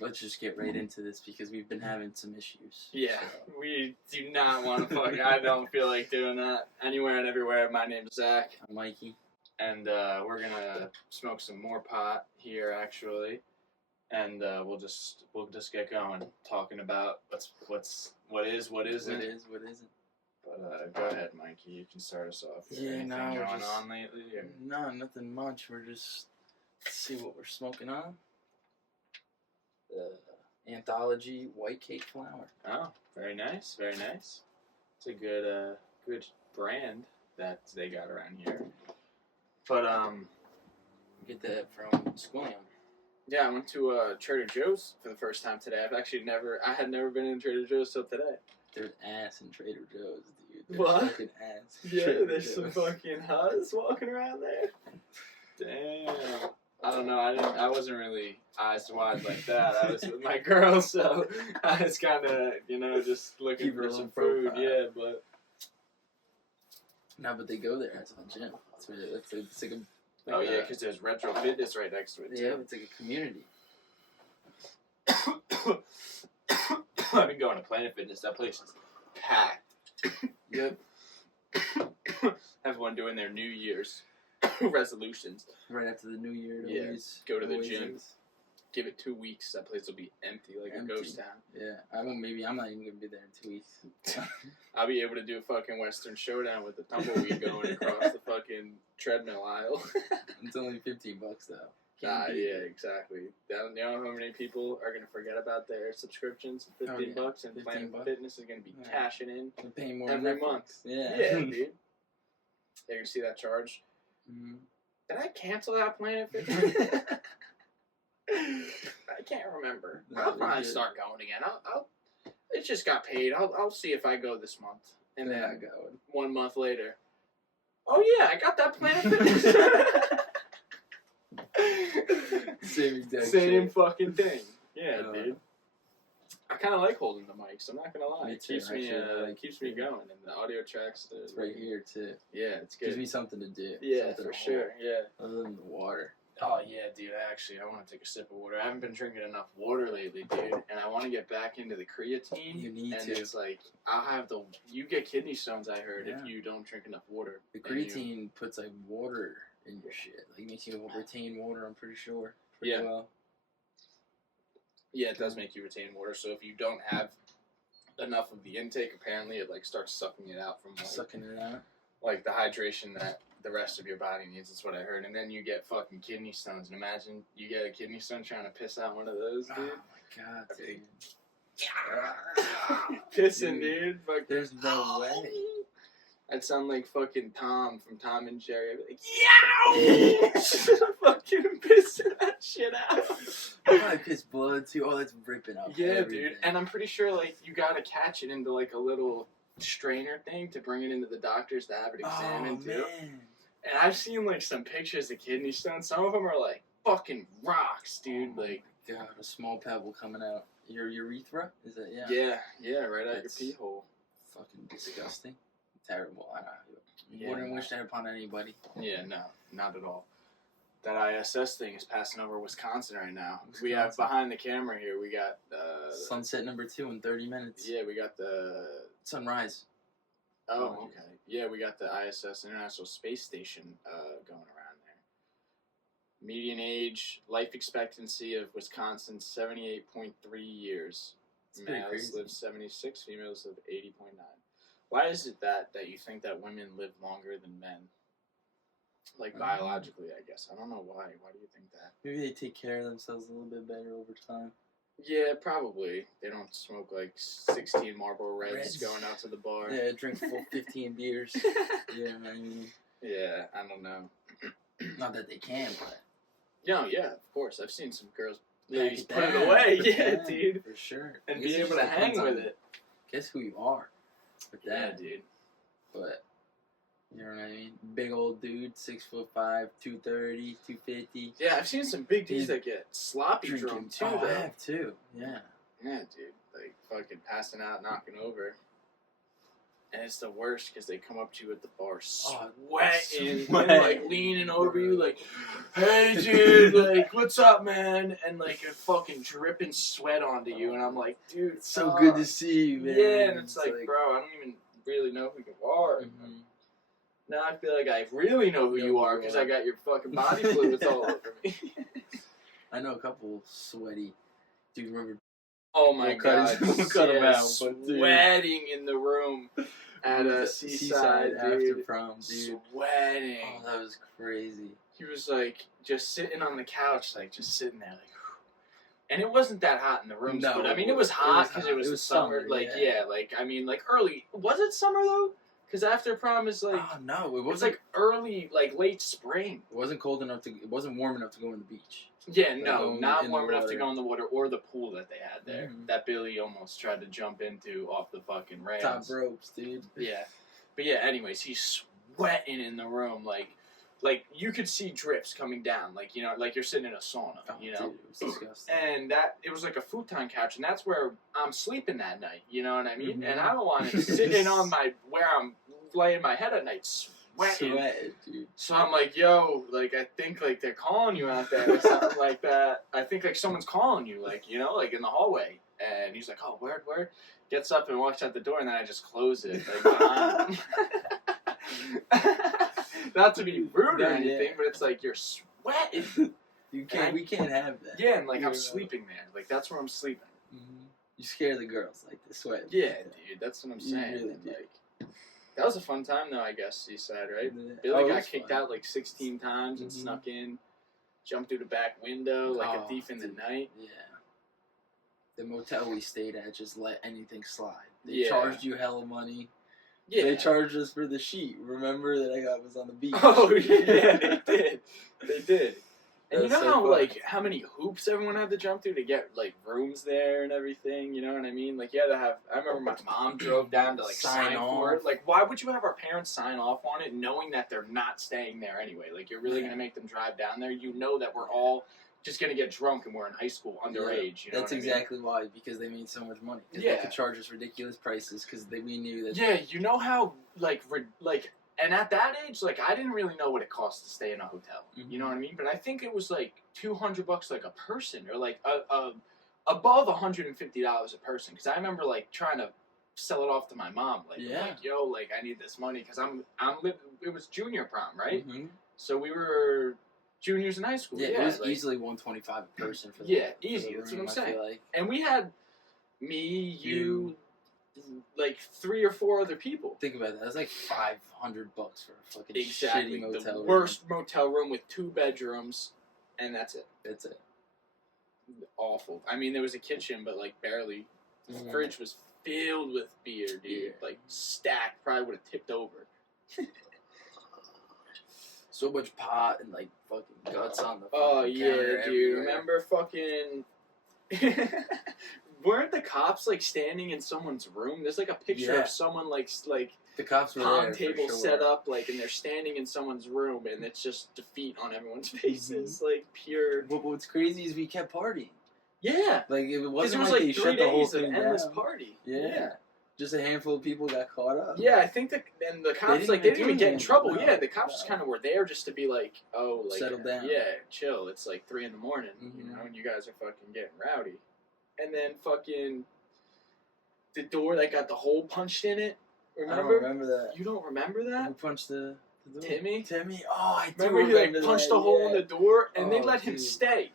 let's just get right into this because we've been having some issues. Yeah, so. we do not want to fuck. I don't feel like doing that anywhere and everywhere. My name's Zach. I'm Mikey. And we're gonna smoke some more pot here, actually, and we'll just get going, talking about what isn't. What isn't. But go ahead, Mikey. You can start us off. Yeah, Anything no, we're going just on lately? Or? No, nothing much. We're just let's see what we're smoking on. The Anthology White Cake Flower. Oh, very nice, very nice. It's a good brand that they got around here. But Get that from Squilliam. yeah, I went to Trader Joe's for the first time today. I had never been in Trader Joe's till today. There's ass in Trader Joe's, dude. There's What? fucking ass. Yeah, Trader there's Joe's. some fucking huts walking around there. Damn. I don't know. I wasn't really eyes wide like that. I was with my girl, so I was kind of, just looking Keep for her some own food. profile. Yeah, but No, but they go there. It's a gym. It's like a. oh yeah, because there's Retro Fitness right next to it. Yeah, Too. it's like a community. I've been going to Planet Fitness. That place is packed. Yep. Everyone doing their New Year's resolutions. Right after the New Year, Yeah, always go to the always gym. is. Give it 2 weeks. That place will be empty like Empty. a ghost town. Yeah, I'm not even gonna be there in 2 weeks. I'll be able to do a fucking Western Showdown with a tumbleweed going across the fucking treadmill aisle. It's only $15 though. Yeah, Can't beat it. exactly. You know how many people are gonna forget about their subscriptions? $15 Oh, yeah. and 15 Planet bucks. Fitness is gonna be Yeah. cashing in They're paying more every than Netflix. month. Yeah. Yeah, dude. They're gonna see that charge. Mhm. Did I cancel that Planet Fitness? I can't remember. No, I'll you're probably good. start going again. It just got paid. I'll see if I go this month. And Yeah, then going. 1 month later, oh yeah, I got that Planet Fitness. Same exact Same shit. fucking thing. Yeah, Uh, dude. I kind of like holding the mics. I'm not gonna lie. Me It too, keeps me actually. keeps me going, and the audio tracks. It's right here too. Yeah, it's good. Gives me something to do. Yeah, something for to sure. Yeah. hold, Other than the water. Oh yeah, dude. I want to take a sip of water. I haven't been drinking enough water lately, dude, and I want to get back into the creatine. You need and to. it's like you get kidney stones. I heard Yeah. if you don't drink enough water. The And you- creatine puts like water in your shit. Like makes you retain water. I'm pretty sure. Pretty Yeah. well. Yeah, it does make you retain water. So if you don't have enough of the intake, apparently it like starts sucking it out from Sucking it out. like the hydration that the rest of your body needs. That's what I heard. And then you get fucking kidney stones. And imagine you get a kidney stone trying to piss out one of those, Oh dude. my god, dude. Pissing, dude. Fuck. There's no way. I'd sound like fucking Tom from Tom and Jerry. I'd be like, yow! Fucking pissing that shit out. I probably piss blood too. Oh, that's ripping up. Yeah, everything. dude. And I'm pretty sure like you gotta catch it into like a little strainer thing to bring it into the doctors to have it examined too. Man. And I've seen like some pictures of kidney stones. Some of them are like fucking rocks, dude. Oh, Like, God, a small pebble coming out. Your urethra? Is that, yeah? yeah, right out your That's- pee hole. Fucking disgusting. Terrible. I Yeah, wouldn't no. wish that upon anybody. Yeah, no, not at all. That ISS thing is passing over Wisconsin right now. We have Wisconsin. behind the camera here. We got Sunset number 2 in 30 minutes. yeah, we got the Sunrise. oh Oh, okay yeah, we got the ISS International Space Station going around there. Median age, life expectancy of Wisconsin 78.3 years. It's pretty Males crazy. live 76, females live 80.9. Why is it that you think that women live longer than men? Like I don't know. biologically, I guess. I don't know why. Why do you think that? Maybe they take care of themselves a little bit better over time. Yeah, probably. They don't smoke like 16 Marlboro Reds Reds. going out to the bar. Yeah, drink full 15 beers. Yeah, I mean, Yeah, I don't know. not that they can, but No, yeah, of course. I've seen some girls, pack ladies it put it down. away. Put it Yeah, down, dude. for sure. And I be guess it able just to hang depends with on it. Guess who you are with Yeah, that, dude. but you know what I mean? Big old dude, 6'5", 230, 250. Yeah, I've seen some big dudes Dude, that get sloppy Drinking. drunk too, Oh, I though. have too. Yeah. Yeah, dude. Like fucking passing out, knocking over. And it's the worst because they come up to you at the bar sweating sweating. and like leaning over you like, hey dude, like what's up man? And like a fucking dripping sweat onto you. And I'm like, dude, It's so good to see you, man. Yeah, and it's like, bro, I don't even really know who you are. Mm-hmm. Now I feel like I really know who you are because I got your fucking body fluids all over me. I know a couple sweaty. Do you remember? Oh my god, we'll cut him out, sweating in the room at a seaside after prom, dude. Sweating. Oh, that was crazy. He was like just sitting on the couch, like just sitting there, like. And it wasn't that hot in the rooms, but I mean it was hot because it was summer. Like like I mean like early. Was it summer though? Because after prom is like. Oh no, it wasn't. It's like early, like late spring. It wasn't cold enough to. It wasn't warm enough to go on the beach. Yeah, no, not warm enough to go in the water or the pool that they had there. Mm-hmm. That Billy almost tried to jump into off the fucking rails. Top ropes, dude. Yeah. But yeah, anyways, he's sweating in the room. Like you could see drips coming down. Like, you know, like you're sitting in a sauna, you know? Dude, it was disgusting. And it was like a futon couch, and that's where I'm sleeping that night, you know what I mean? Mm-hmm. And I don't want to sit in on where I'm laying my head at night sweating. Dude. So I'm like, yo, like, I think, like, they're calling you out there or something like that. I think, like, someone's calling you, like, you know, like, in the hallway. And he's like, oh, word. Gets up and walks out the door, and then I just close it. Like, not to be rude or anything, but it's like, you're sweating. We can't have that. Yeah, and, like, I'm sleeping there. Like, that's where I'm sleeping. Mm-hmm. You scare the girls, like, the sweat. Yeah, dude, that's what I'm saying. Really like, that was a fun time, though, I guess, Seaside, right? Yeah. Billy got kicked out like 16 times and snuck in, jumped through the back window like a thief in the night. Yeah. The motel we stayed at just let anything slide. They charged you hella money. Yeah. They charged us for the sheet. Remember that I was on the beach. Oh, yeah, they did. They did. And you know so how fun. like how many hoops everyone had to jump through to get like rooms there and everything, you know what I mean? Like you had to have I remember my mom drove down to like sign for it. Like why would you have our parents sign off on it knowing that they're not staying there anyway? Like you're really gonna make them drive down there. You know that we're all just gonna get drunk and we're in high school underage. You know that's exactly why, because they made so much money. Because they could charge us ridiculous prices because we knew that. Yeah, you know how and at that age, like, I didn't really know what it cost to stay in a hotel. Mm-hmm. You know what I mean? But I think it was, like, $200 like a person, or, like, above $150 a person. Because I remember, like, trying to sell it off to my mom. Like, yo, like, I need this money. Because it was junior prom, right? Mm-hmm. So we were juniors in high school. Yeah, it was like, easily $125 a person for the easy. For the That's room, what I'm saying. Like. And we had me, you, like 3 or 4 other people. Think about that. That's like $500 for a fucking shitty motel room. The worst motel room with 2 bedrooms, and that's it. That's it. Awful. I mean, there was a kitchen, but like barely. The fridge was filled with beer, dude. Yeah. Like stacked. Probably would have tipped over. So much pot and like fucking guts on the. Oh yeah, dude. Remember fucking. Weren't the cops like standing in someone's room? There's like a picture of someone like the cops were palm table set up like, and they're standing in someone's room, and it's just defeat on everyone's faces, like pure. But what's crazy is we kept partying. Yeah, like it wasn't like they 3 shut the whole days of thing endless down. party. Yeah, just a handful of people got caught up. Yeah, I think and the cops they didn't even get in trouble. No, yeah, the cops just kind of were there just to be like, oh, like settle down. Yeah, chill. It's like 3 a.m, you know, and you guys are fucking getting rowdy. And then fucking the door that got the hole punched in it. Remember? I don't remember that. You don't remember that? Who punched the door? Timmy? Oh, I do remember. He like punched a hole in the door, and they let him stay.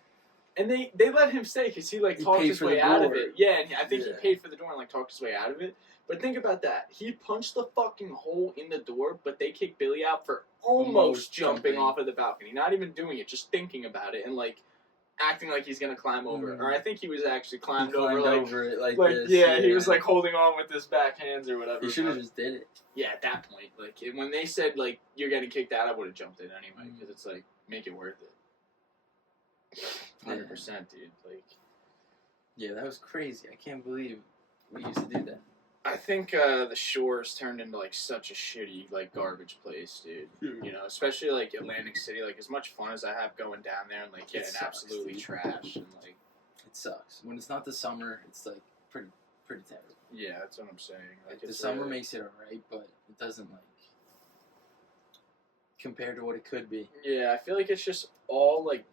And they let him stay because he like talked his way out of it. Yeah, and I think he paid for the door and like talked his way out of it. But think about that. He punched the fucking hole in the door, but they kicked Billy out for almost jumping off of the balcony. Not even doing it, just thinking about it and like acting like he's gonna climb over. Or I think he was actually climbed over it like this. Yeah, he was like holding on with his back hands or whatever. He should have just did it. Yeah, at that point, like when they said like you're getting kicked out, I would have jumped in anyway because it's like make it worth it. 100%, dude. Like, yeah, that was crazy. I can't believe we used to do that. I think the Shores turned into like such a shitty like garbage place, dude. You know, especially like Atlantic City. Like as much fun as I have going down there and like getting absolutely trash and like it sucks when it's not the summer. It's like pretty pretty terrible. Yeah, that's what I'm saying. Like the summer makes it alright, but it doesn't compared to what it could be. Yeah, I feel like it's just all like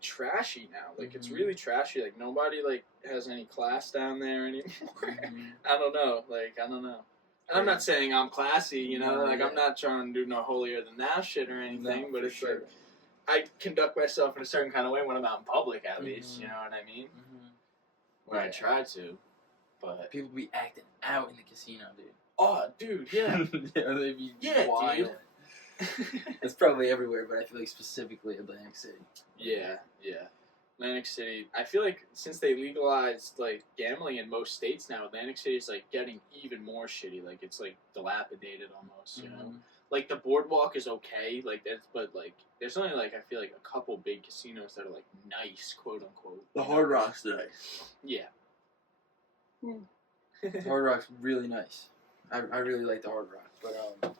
trashy now. Like it's really trashy. Like nobody has any class down there anymore. I don't know. And I'm not saying I'm classy, you know. I'm not trying to do no holier than thou shit or anything. But it's like I conduct myself in a certain kind of way when I'm out in public, at least. You know what I mean? When I try to, but people be acting out in the casino, dude. Oh, dude, yeah. Yeah, they be wild. Dude. It's probably everywhere, but I feel like specifically Atlantic City. Yeah. Atlantic City. I feel like since they legalized gambling in most states now, Atlantic City is getting even more shitty. Like it's dilapidated almost. You know, like the boardwalk is okay. There's only I feel like a couple big casinos that are nice, quote unquote. The Hard Rock's nice. Yeah. Hard Rock's really nice. I really like the Hard Rock, but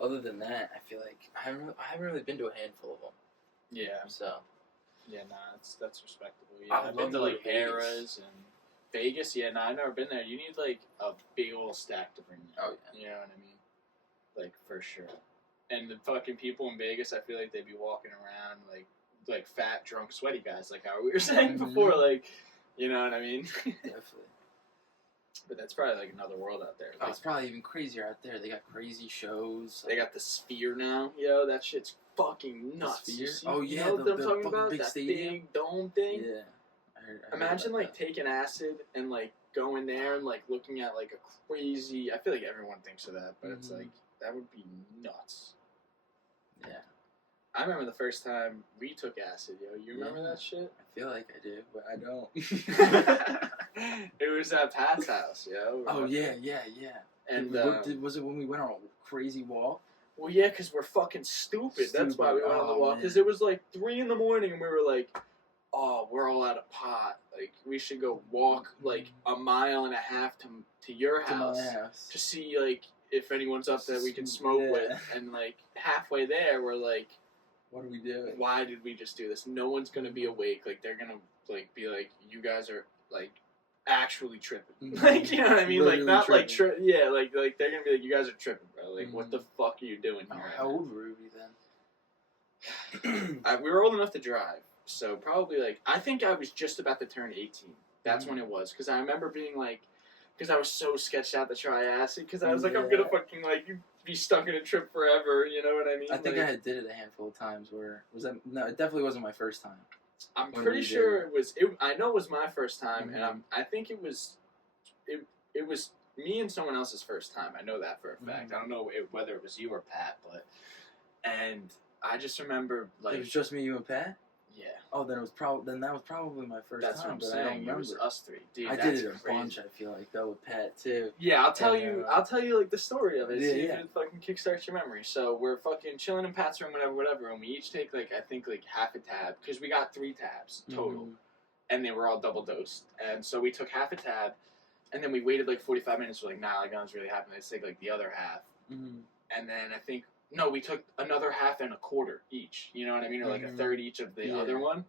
other than that, I feel like I haven't really been to a handful of them. Yeah. So. Yeah, that's respectable. Yeah, I've been to Harrah's and Vegas. Yeah, I've never been there. You need a big old stack to bring in. Oh yeah. You know what I mean? For sure. And the fucking people in Vegas, I feel like they'd be walking around like fat, drunk, sweaty guys, like how we were saying before. You know what I mean? Definitely. But that's probably another world out there. It's probably even crazier out there. They got crazy shows. They got the Sphere now. Yo, that shit's fucking nuts. The Sphere? Oh yeah, you know what I'm talking about? Big that stadium? big dome thing. Yeah. I Imagine taking acid and going there and looking at a crazy. I feel like everyone thinks of that, but it's that would be nuts. Yeah. I remember the first time we took acid, yo. You remember that shit? I feel like I do, but I don't. It was at Pat's house, yo. Oh, yeah. And was it when we went on a crazy walk? Well, yeah, because we're fucking stupid. That's why we went on the walk. Because it was 3 in the morning, and we were like, oh, we're all out of pot. We should go walk, a mile and a half to your house. To my house. To see, if anyone's up that we can smoke with. And, halfway there, we're like... What are we doing? Why did we just do this? No one's going to be awake. They're going to, be like, you guys are, actually tripping. You know what I mean? Literally not tripping. yeah, they're going to be like, you guys are tripping, bro. What the fuck are you doing here? How old were we then? We were old enough to drive. So probably, I think I was just about to turn 18. That's when it was. Because I remember being, because I was so sketched out to try acid. Because I was like, I'm going to fucking, be stuck in a trip forever, you know what I mean? I think I did it a handful of times. No, it definitely wasn't my first time. I'm pretty sure it was. I know it was my first time, and I think it was. It was me and someone else's first time. I know that for a fact. I don't know whether it was you or Pat, and I just remember it was just me, you, and Pat. Yeah. Oh, then that was probably my first time. That's what I'm saying. It was us three. Dude, I did it a bunch. I feel like though with Pat too. Yeah, I'll tell you the story of it. See if it fucking kickstarts your memory. So we're fucking chilling in Pat's room, whatever, and we each take I think half a tab because we got 3 tabs total, and they were all double dosed. And so we took half a tab, and then we waited 45 minutes. We're like, nah, nothing's really happening. Let's take the other half, and then I think. No, we took another half and a quarter each. You know what I mean? Or a third each of the other one.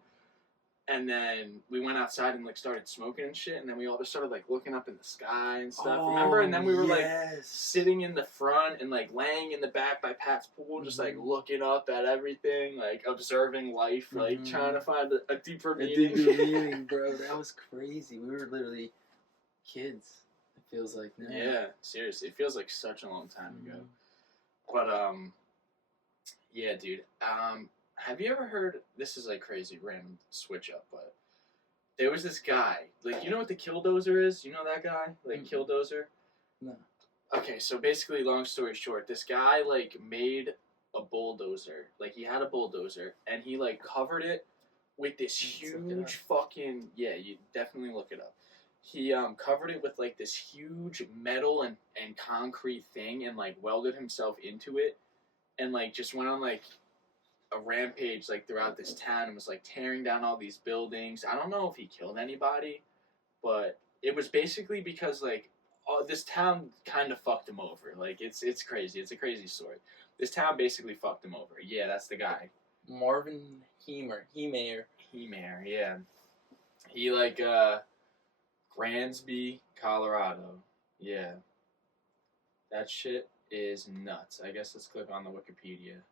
And then we went outside and started smoking and shit. And then we all just started looking up in the sky and stuff. Remember? And then we were sitting in the front and laying in the back by Pat's pool, just looking up at everything, observing life, trying to find a deeper meaning. A deeper meaning, bro. That was crazy. We were literally kids. It feels like now. Yeah, seriously, it feels like such a long time ago. But, yeah, dude, have you ever heard, this is crazy random switch up, but there was this guy, you know what the Dozer is? You know that guy? Dozer? No. Okay, so basically, long story short, this guy, made a bulldozer, he had a bulldozer, and he, covered it with this huge fucking, yeah, you definitely look it up. He covered it with this huge metal and concrete thing and welded himself into it and just went on a rampage throughout this town and was tearing down all these buildings. I don't know if he killed anybody, but it was basically because this town kind of fucked him over. It's crazy. It's a crazy story. This town basically fucked him over. Yeah, that's the guy. Marvin Heemer, yeah. He Gransby, Colorado. Yeah. That shit is nuts. I guess let's click on the Wikipedia.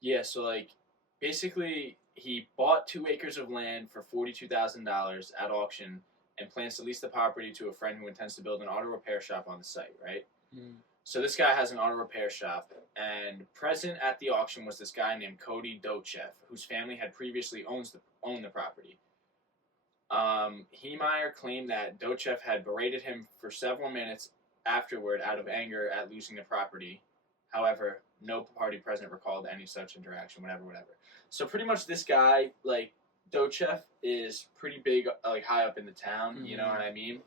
Yeah, so like basically he bought 2 acres of land for $42,000 at auction and plans to lease the property to a friend who intends to build an auto repair shop on the site, right? Mm. So this guy has an auto repair shop, and present at the auction was this guy named Cody Dochev, whose family had previously owned the property. Heemeyer claimed that Dochev had berated him for several minutes afterward out of anger at losing the property. However, no party present recalled any such interaction, whatever. So pretty much this guy, like, Dochev is pretty big, like, high up in the town, you know what I mean?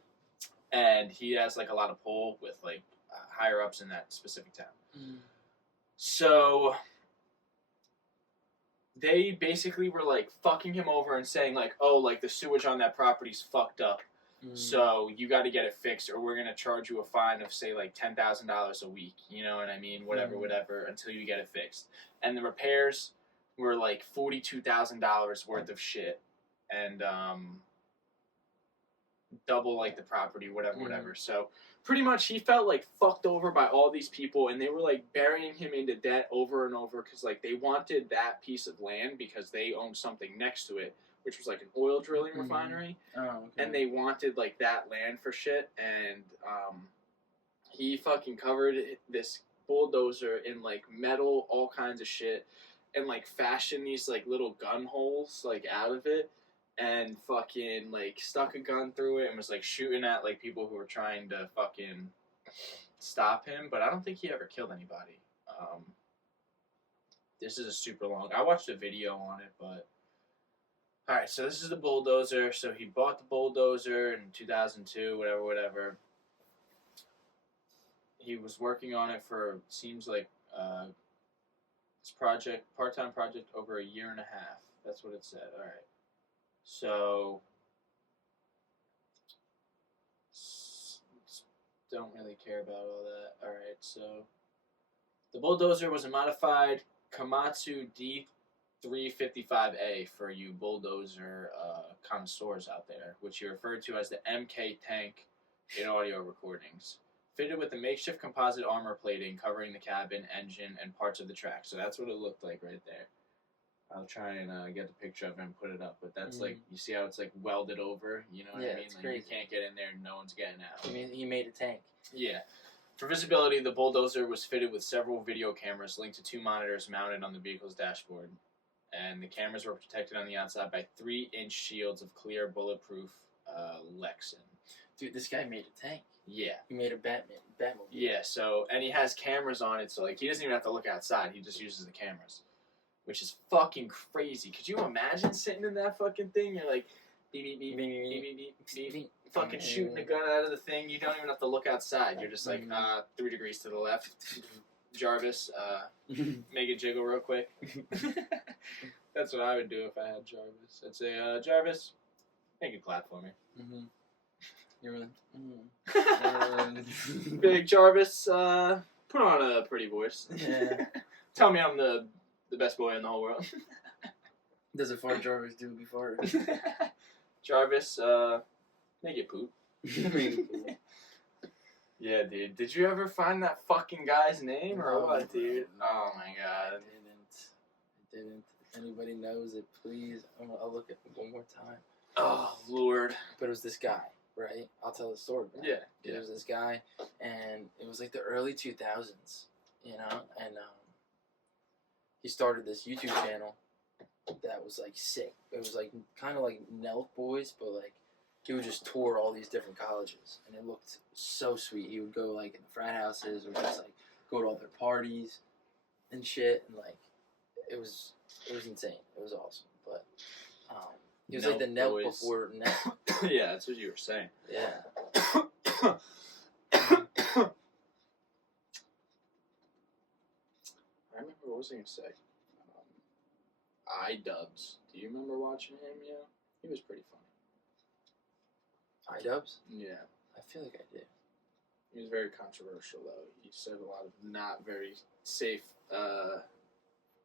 And he has, like, a lot of pull with, like, higher-ups in that specific town. Mm. So they basically were, like, fucking him over and saying, like, oh, like, the sewage on that property's fucked up. So you got to get it fixed, or we're going to charge you a fine of, say, like, $10,000 a week. You know what I mean? Whatever, until you get it fixed. And the repairs were, like, $42,000 worth of shit. And double, like, the property, whatever. So pretty much he felt, like, fucked over by all these people, and they were, like, burying him into debt over and over because, like, they wanted that piece of land because they owned something next to it, which was, like, an oil drilling refinery. Oh, okay. And they wanted, like, that land for shit, and he fucking covered this bulldozer in, like, metal, all kinds of shit, and, like, fashioned these, like, little gun holes, like, out of it, and fucking, like, stuck a gun through it and was, like, shooting at, like, people who were trying to fucking stop him, but I don't think he ever killed anybody. This is a super long... I watched a video on it, but... Alright, so this is the bulldozer. So he bought the bulldozer in 2002, whatever. He was working on it for, seems like, this project, part-time project, over a year and a half. That's what it said. Alright. So, don't really care about all that. Alright, so, the bulldozer was a modified Komatsu D355A for you bulldozer connoisseurs out there, which he referred to as the MK tank in audio recordings. Fitted with a makeshift composite armor plating covering the cabin, engine, and parts of the track. So that's what it looked like right there. I'll try and get the picture of it and put it up, but that's like, you see how it's like welded over, you know what I mean? Like crazy. You can't get in there and no one's getting out. I mean, he made a tank. Yeah. For visibility, the bulldozer was fitted with several video cameras linked to 2 monitors mounted on the vehicle's dashboard, and the cameras were protected on the outside by 3-inch shields of clear, bulletproof Lexan. Dude, this guy made a tank. Yeah. He made a Batmobile. Yeah, so, and he has cameras on it, so like he doesn't even have to look outside, he just uses the cameras. Which is fucking crazy. Could you imagine sitting in that fucking thing? You're like, beep, beep, beep, beep, beep, beep, fucking shooting a gun out of the thing. You don't even have to look outside. You're just like, 3 degrees to the left. Jarvis, make it jiggle real quick. That's what I would do if I had Jarvis. I'd say, Jarvis, make it clap for me. Mm-hmm. You're Big Jarvis, put on a pretty voice. Yeah. Tell me I'm the best boy in the whole world. Does a fart Jarvis do before? Jarvis, make it poop. Yeah, dude. Did you ever find that fucking guy's name or what, dude? Oh my god. I didn't. If anybody knows it, please. I'll look at it one more time. Oh, Lord. But it was this guy, right? I'll tell the story. Right? Yeah. It was this guy, and it was like the early 2000s, you know? And, he started this YouTube channel that was like sick. It was like kind of like Nelk Boys, but like he would just tour all these different colleges, and it looked so sweet. He would go like in the frat houses, or just like go to all their parties and shit, and like it was insane. It was awesome, but he was Nelk like the Nelk before Nelk. Yeah, that's what you were saying. Yeah. What was I going to say? iDubbbz. Do you remember watching him? Yeah, he was pretty funny. iDubbbz? Yeah. I feel like I did. He was very controversial, though. He said a lot of not very safe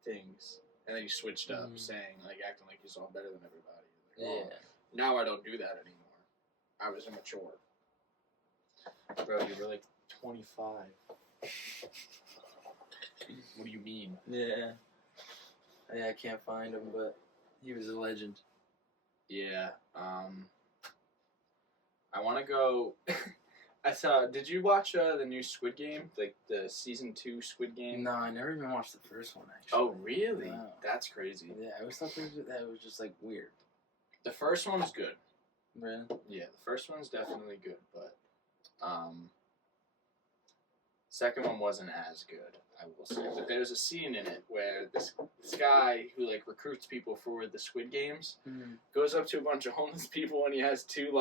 things. And then he switched up, saying, like, acting like he's all better than everybody. Like, Yeah. Now I don't do that anymore. I was immature. Bro, you were like 25. What do you mean? Yeah. I can't find him, but he was a legend. Yeah. I want to go. Did you watch the new Squid Game? Like the season 2 Squid Game? No, I never even watched the first one, actually. Oh, really? No. That's crazy. Yeah, I always thought that was just, like, weird. The first one's good. Really? Yeah, the first one's definitely good, but second one wasn't as good, I will say. But there's a scene in it where this guy who like recruits people for the Squid Games goes up to a bunch of homeless people and he has two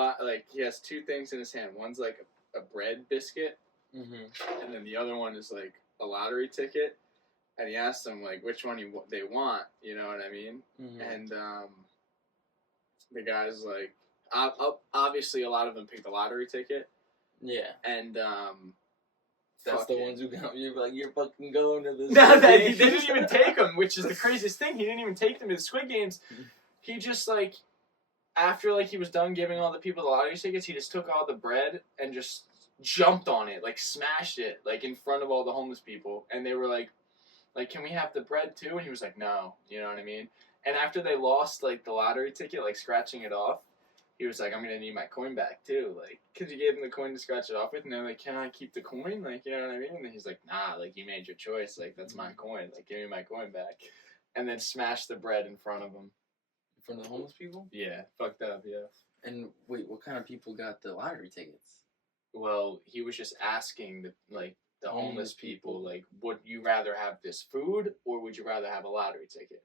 things in his hand. One's like a bread biscuit, and then the other one is like a lottery ticket. And he asks them like which one they want, you know what I mean? And the guy's like, obviously a lot of them pick the lottery ticket. Yeah. And that's the ones who got you like, you're fucking going to this. No, they didn't even take them, which is the craziest thing. He didn't even take them to the Squid Games. He just like, after like he was done giving all the people the lottery tickets, he just took all the bread and just jumped on it, like smashed it, like in front of all the homeless people. And they were like, can we have the bread too? And he was like, no, you know what I mean? And after they lost like the lottery ticket, like scratching it off, he was like, I'm going to need my coin back, too. Like, because you gave him the coin to scratch it off with, and they're like, can I keep the coin? Like, you know what I mean? And then he's like, nah, like, you made your choice. Like, that's my coin. Like, give me my coin back. And then smashed the bread in front of him. In front of the homeless people? Yeah, fucked up, yeah. And wait, what kind of people got the lottery tickets? Well, he was just asking, the homeless people, like, would you rather have this food, or would you rather have a lottery ticket?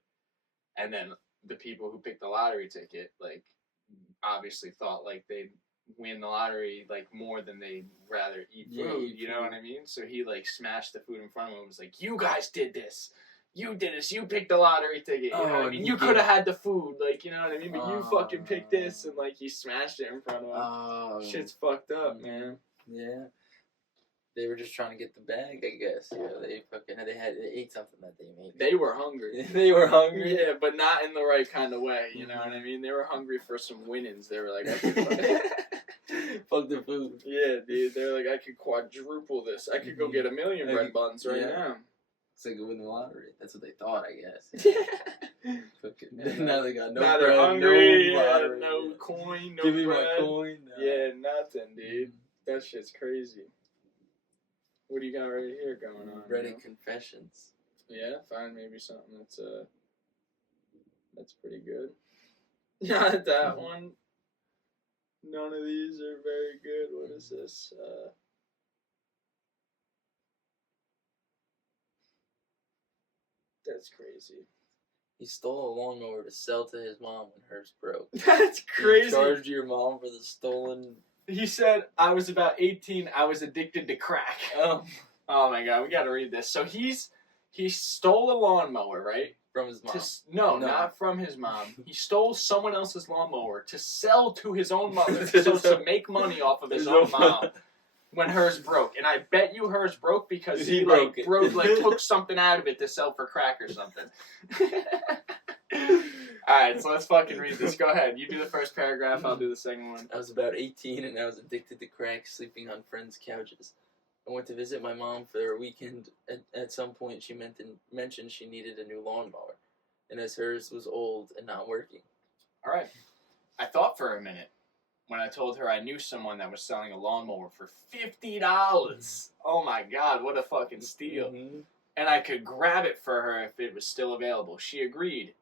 And then the people who picked the lottery ticket, like, obviously thought like they'd win the lottery like more than they'd rather eat food, you know what I mean? So he like smashed the food in front of him and was like, you guys did this. You did this. You picked the lottery ticket. You know what I mean? You could have had the food, like, you know what I mean? But you fucking picked this, and like he smashed it in front of him. Shit's fucked up, man. Yeah. They were just trying to get the bag, I guess. You know, they ate something that they made. They were hungry. They were hungry? Yeah, but not in the right kind of way, you know what I mean? They were hungry for some winnings. They were like, fuck the food. Yeah, dude. They're like, I could quadruple this. I could go get 1 million bread buns right now. It's like winning the lottery. That's what they thought, I guess. Now they got no now bread, they're hungry, no lottery. no coin, no Give me bread. my coin. No. Yeah, nothing, dude. That shit's crazy. What do you got right here going on? Reddit confessions. Yeah, find maybe something that's pretty good. Not that one. None of these are very good. What is this? That's crazy. He stole a lawnmower to sell to his mom when hers broke. That's crazy. He charged your mom for the stolen... He said, I was about 18, I was addicted to crack. Oh my god, we gotta read this. So he stole a lawnmower, right? From his mom. No, not from his mom. He stole someone else's lawnmower to sell to his own mother, so to make money off of his own mom when hers broke. And I bet you hers broke because he took something out of it to sell for crack or something. Alright, so let's fucking read this. Go ahead. You do the first paragraph, I'll do the second one. I was about 18 and I was addicted to crack, sleeping on friends' couches. I went to visit my mom for a weekend. At some point, she mentioned she needed a new lawnmower, and as hers was old and not working. Alright. I thought for a minute when I told her I knew someone that was selling a lawnmower for $50. Oh my god, what a fucking steal. And I could grab it for her if it was still available. She agreed.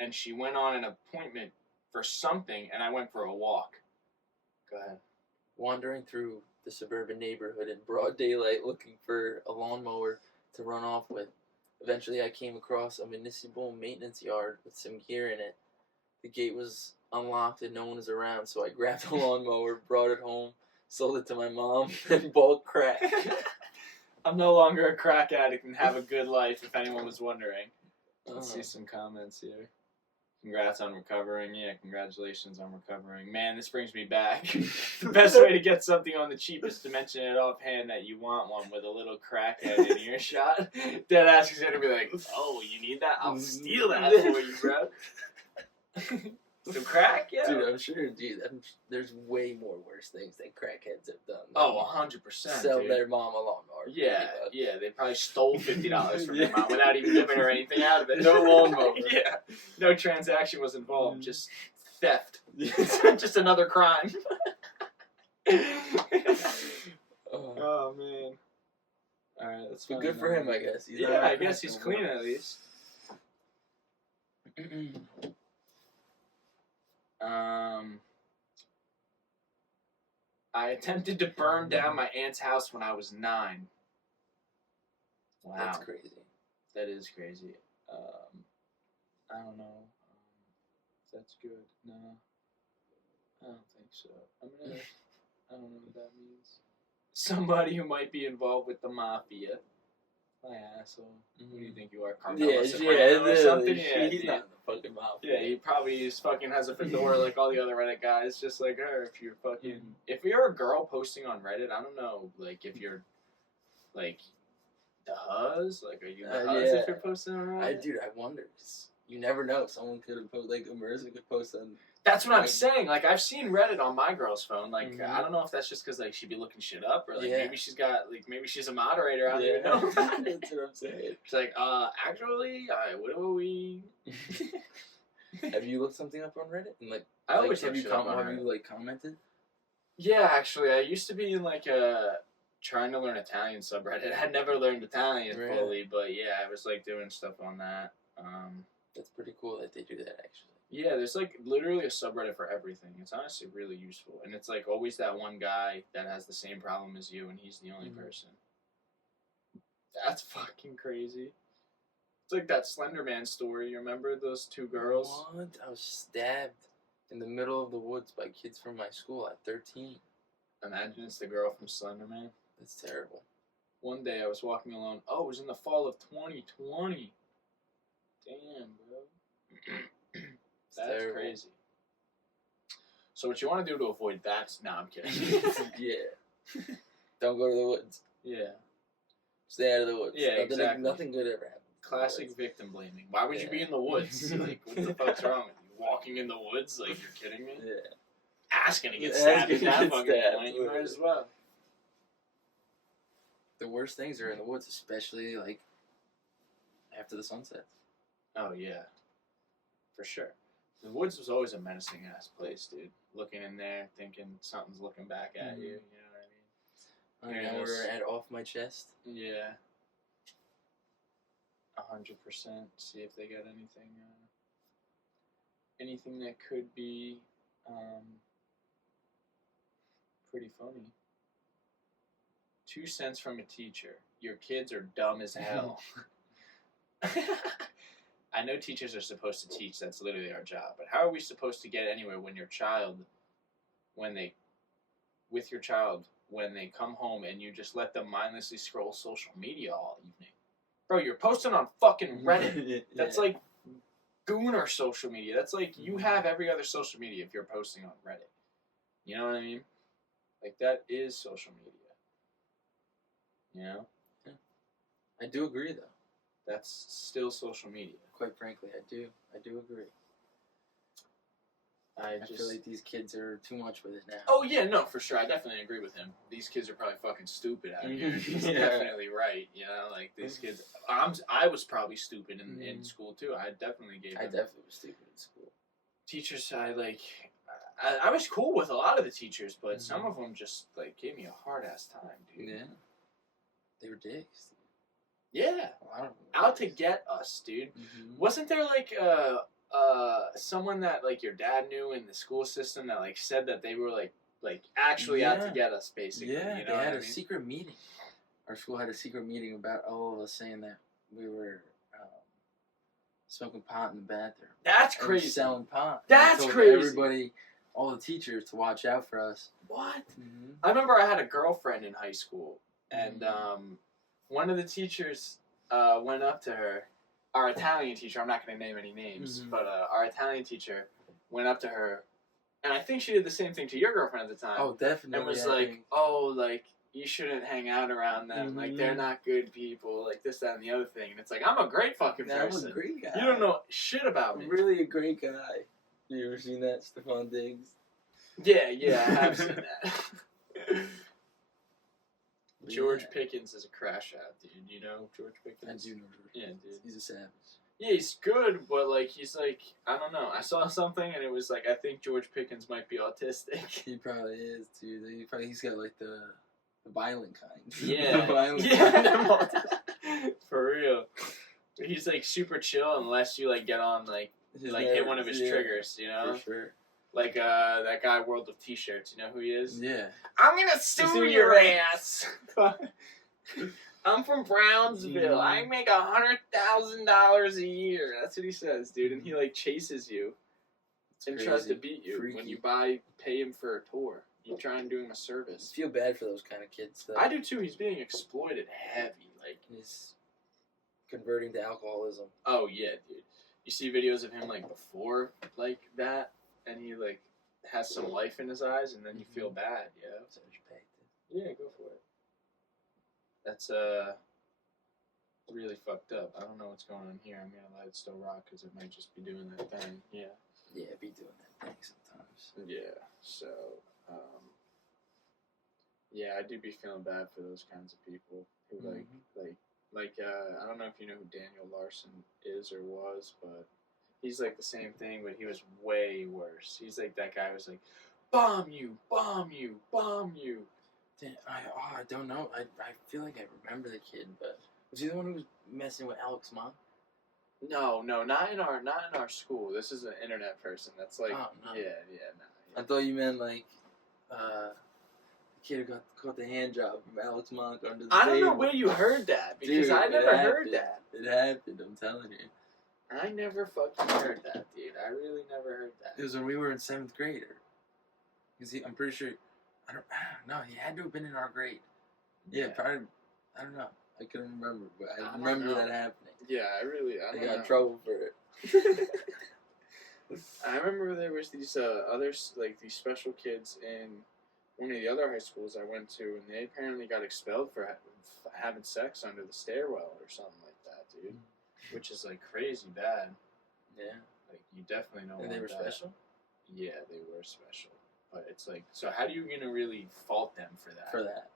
And she went on an appointment for something, and I went for a walk. Go ahead. Wandering through the suburban neighborhood in broad daylight looking for a lawnmower to run off with. Eventually I came across a municipal maintenance yard with some gear in it. The gate was unlocked and no one was around, so I grabbed the lawnmower, brought it home, sold it to my mom, and bought crack. I'm no longer a crack addict and have a good life, if anyone was wondering. Let's see some comments here. Congrats on recovering. Yeah, congratulations on recovering. Man, this brings me back. The best way to get something on the cheap is to mention it offhand that you want one with a little crackhead in earshot. Deadass is gonna be like, "Oh, you need that? I'll steal that for you, bro." Some crack, yeah. Dude, I'm sure, there's way more worse things that crackheads have done. Oh, 100%. Sell dude. their mom a lawnmower. Yeah, they probably stole $50 from your mom without even giving her anything out of it. No lawnmower. Yeah, no transaction was involved, just theft. Just another crime. Oh man. All right, that's but good for him, I guess. I guess he's clean at least. I attempted to burn down my aunt's house when I was 9. Wow. That's crazy. That is crazy. I don't know. That's good. No. I don't think so. I don't know what that means. Somebody who might be involved with the mafia. My asshole. Who do you think you are, Carmelo Soprano or something? Yeah, he's not in the fucking mafia. Yeah, he probably fucking has a fedora like all the other Reddit guys, just like her. If you're fucking, if you're a girl posting on Reddit, I don't know, like if you're, like, the huzz, like are you the huzz if you're posting on Reddit? Dude, I wonder. 'Cause you never know. Someone could have posted, like, Marissa could post on. That's what I'm saying. Like, I've seen Reddit on my girl's phone. Like, I don't know if that's just because, like, she'd be looking shit up, or, like, maybe she's got, like, maybe she's a moderator. I don't even know. That's what I'm saying. She's like, actually, what do we... Have you looked something up on Reddit? And, like, I always have you like, commented? Yeah, actually. I used to be in, like, trying to learn Italian subreddit. I had never learned Italian fully, but, yeah, I was, like, doing stuff on that. That's pretty cool that they do that, actually. Yeah, there's like literally a subreddit for everything. It's honestly really useful. And it's like always that one guy that has the same problem as you and he's the only person. That's fucking crazy. It's like that Slender Man story. You remember those 2 girls? What? I was stabbed in the middle of the woods by kids from my school at 13. Imagine it's the girl from Slender Man. That's terrible. One day I was walking alone. Oh, it was in the fall of 2020. Damn, bro. That's terrible. Crazy. So what you want to do to avoid that? No, I'm kidding. Yeah. Don't go to the woods. Yeah. Stay out of the woods. Yeah, exactly. Nothing good ever happens. Classic victim blaming. Why would you be in the woods? Like, what the fuck's wrong with you? Walking in the woods? Like, you're kidding me? Yeah. Asking to get stabbed at that fucking point. You might as well. The worst things are in the woods, especially, like, after the sunset. Oh, yeah. For sure. The woods was always a menacing ass place, dude. Looking in there, thinking something's looking back at you. You know what I mean? Now we're at Off My Chest. Yeah. 100%. See if they got anything. Anything that could be pretty funny. 2 cents from a teacher. Your kids are dumb as hell. I know teachers are supposed to teach, that's literally our job, but how are we supposed to get anywhere when your child, when they come home and you just let them mindlessly scroll social media all evening? Bro, you're posting on fucking Reddit. That's like Gooner social media. That's like, you have every other social media if you're posting on Reddit. You know what I mean? Like, that is social media. You know? Yeah. I do agree, though. That's still social media. Quite frankly, I do agree. I feel like these kids are too much with it now. Oh, yeah, no, for sure. I definitely agree with him. These kids are probably fucking stupid out here. He's definitely right. You know, like, these kids... I was probably stupid in school, too. I definitely was stupid in school. Teachers, I was cool with a lot of the teachers, but some of them just, like, gave me a hard-ass time, dude. Yeah. They were dicks. Yeah. Out to get us, dude. Wasn't there, like, someone that, like, your dad knew in the school system that, like, said that they were, like actually out to get us, basically? Yeah, you know they had a secret meeting. Our school had a secret meeting about all of us saying that we were smoking pot in the bathroom. That's crazy. Selling pot. That's crazy. Everybody, all the teachers, to watch out for us. What? I remember I had a girlfriend in high school, and one of the teachers went up to her our Italian teacher, I'm not going to name any names, but our Italian teacher went up to her, and I think she did the same thing to your girlfriend at the time. Oh, definitely. And was like, oh, like, you shouldn't hang out around them. Like, they're not good people. Like, this, that, and the other thing. And it's like, I'm a great fucking person. I'm a great guy. You don't know shit about me. I'm really a great guy. You ever seen that, Stephon Diggs? Yeah, I have seen that. George Pickens is a crash out, dude. You know George Pickens? I do know George Pickens. Yeah, dude. He's a savage. Yeah, he's good, but, like, he's, like, I don't know. I saw something, and it was, like, I think George Pickens might be autistic. He probably is, too. He's got, like, the violent kind. Yeah. The violent kind. For real. He's, like, super chill unless you, like, get on, like hit one of his triggers, you know? For sure. Like, that guy, World of T-Shirts, you know who he is? Yeah. I'm gonna sue your ass! I'm from Brownsville. I make $100,000 a year. That's what he says, dude. And he, like, chases you and tries to beat you when you pay him for a tour. You try and do him a service. I feel bad for those kind of kids, though. I do, too. He's being exploited heavy. Like, he's converting to alcoholism. Oh, yeah, dude. You see videos of him, like, before, like, that, and he, like, has some life in his eyes, and then you feel bad, you know? So you pay. Yeah, go for it. That's, really fucked up. I don't know what's going on here. I'm gonna let it still rock, because it might just be doing that thing. Yeah. Yeah, be doing that thing sometimes. Yeah, so, yeah, I do be feeling bad for those kinds of people who, I don't know if you know who Daniel Larson is or was, but he's like the same thing, but he was way worse. He's like that guy who was like, bomb you, bomb you, bomb you. I don't know. I feel like I remember the kid, but was he the one who was messing with Alex mom? No, not in our school. This is an internet person. That's like, I thought you meant like, the kid who caught the hand job from Alex Monk under the table. I don't know where you heard that, because I never heard that. It happened, I'm telling you. I never fucking heard that, dude. I really never heard that. It was when we were in 7th grade. Because I'm pretty sure, I don't know, he had to have been in our grade. Yeah, probably, I don't know. I couldn't remember, but I remember that happening. Yeah, I got in trouble for it. I remember there was these others, like these special kids in one of the other high schools I went to, and they apparently got expelled for having sex under the stairwell or something like that, dude. Which is like crazy bad. Yeah. Like you definitely know. And they were special? Yeah, they were special. But it's like, so how do you gonna really fault them for that?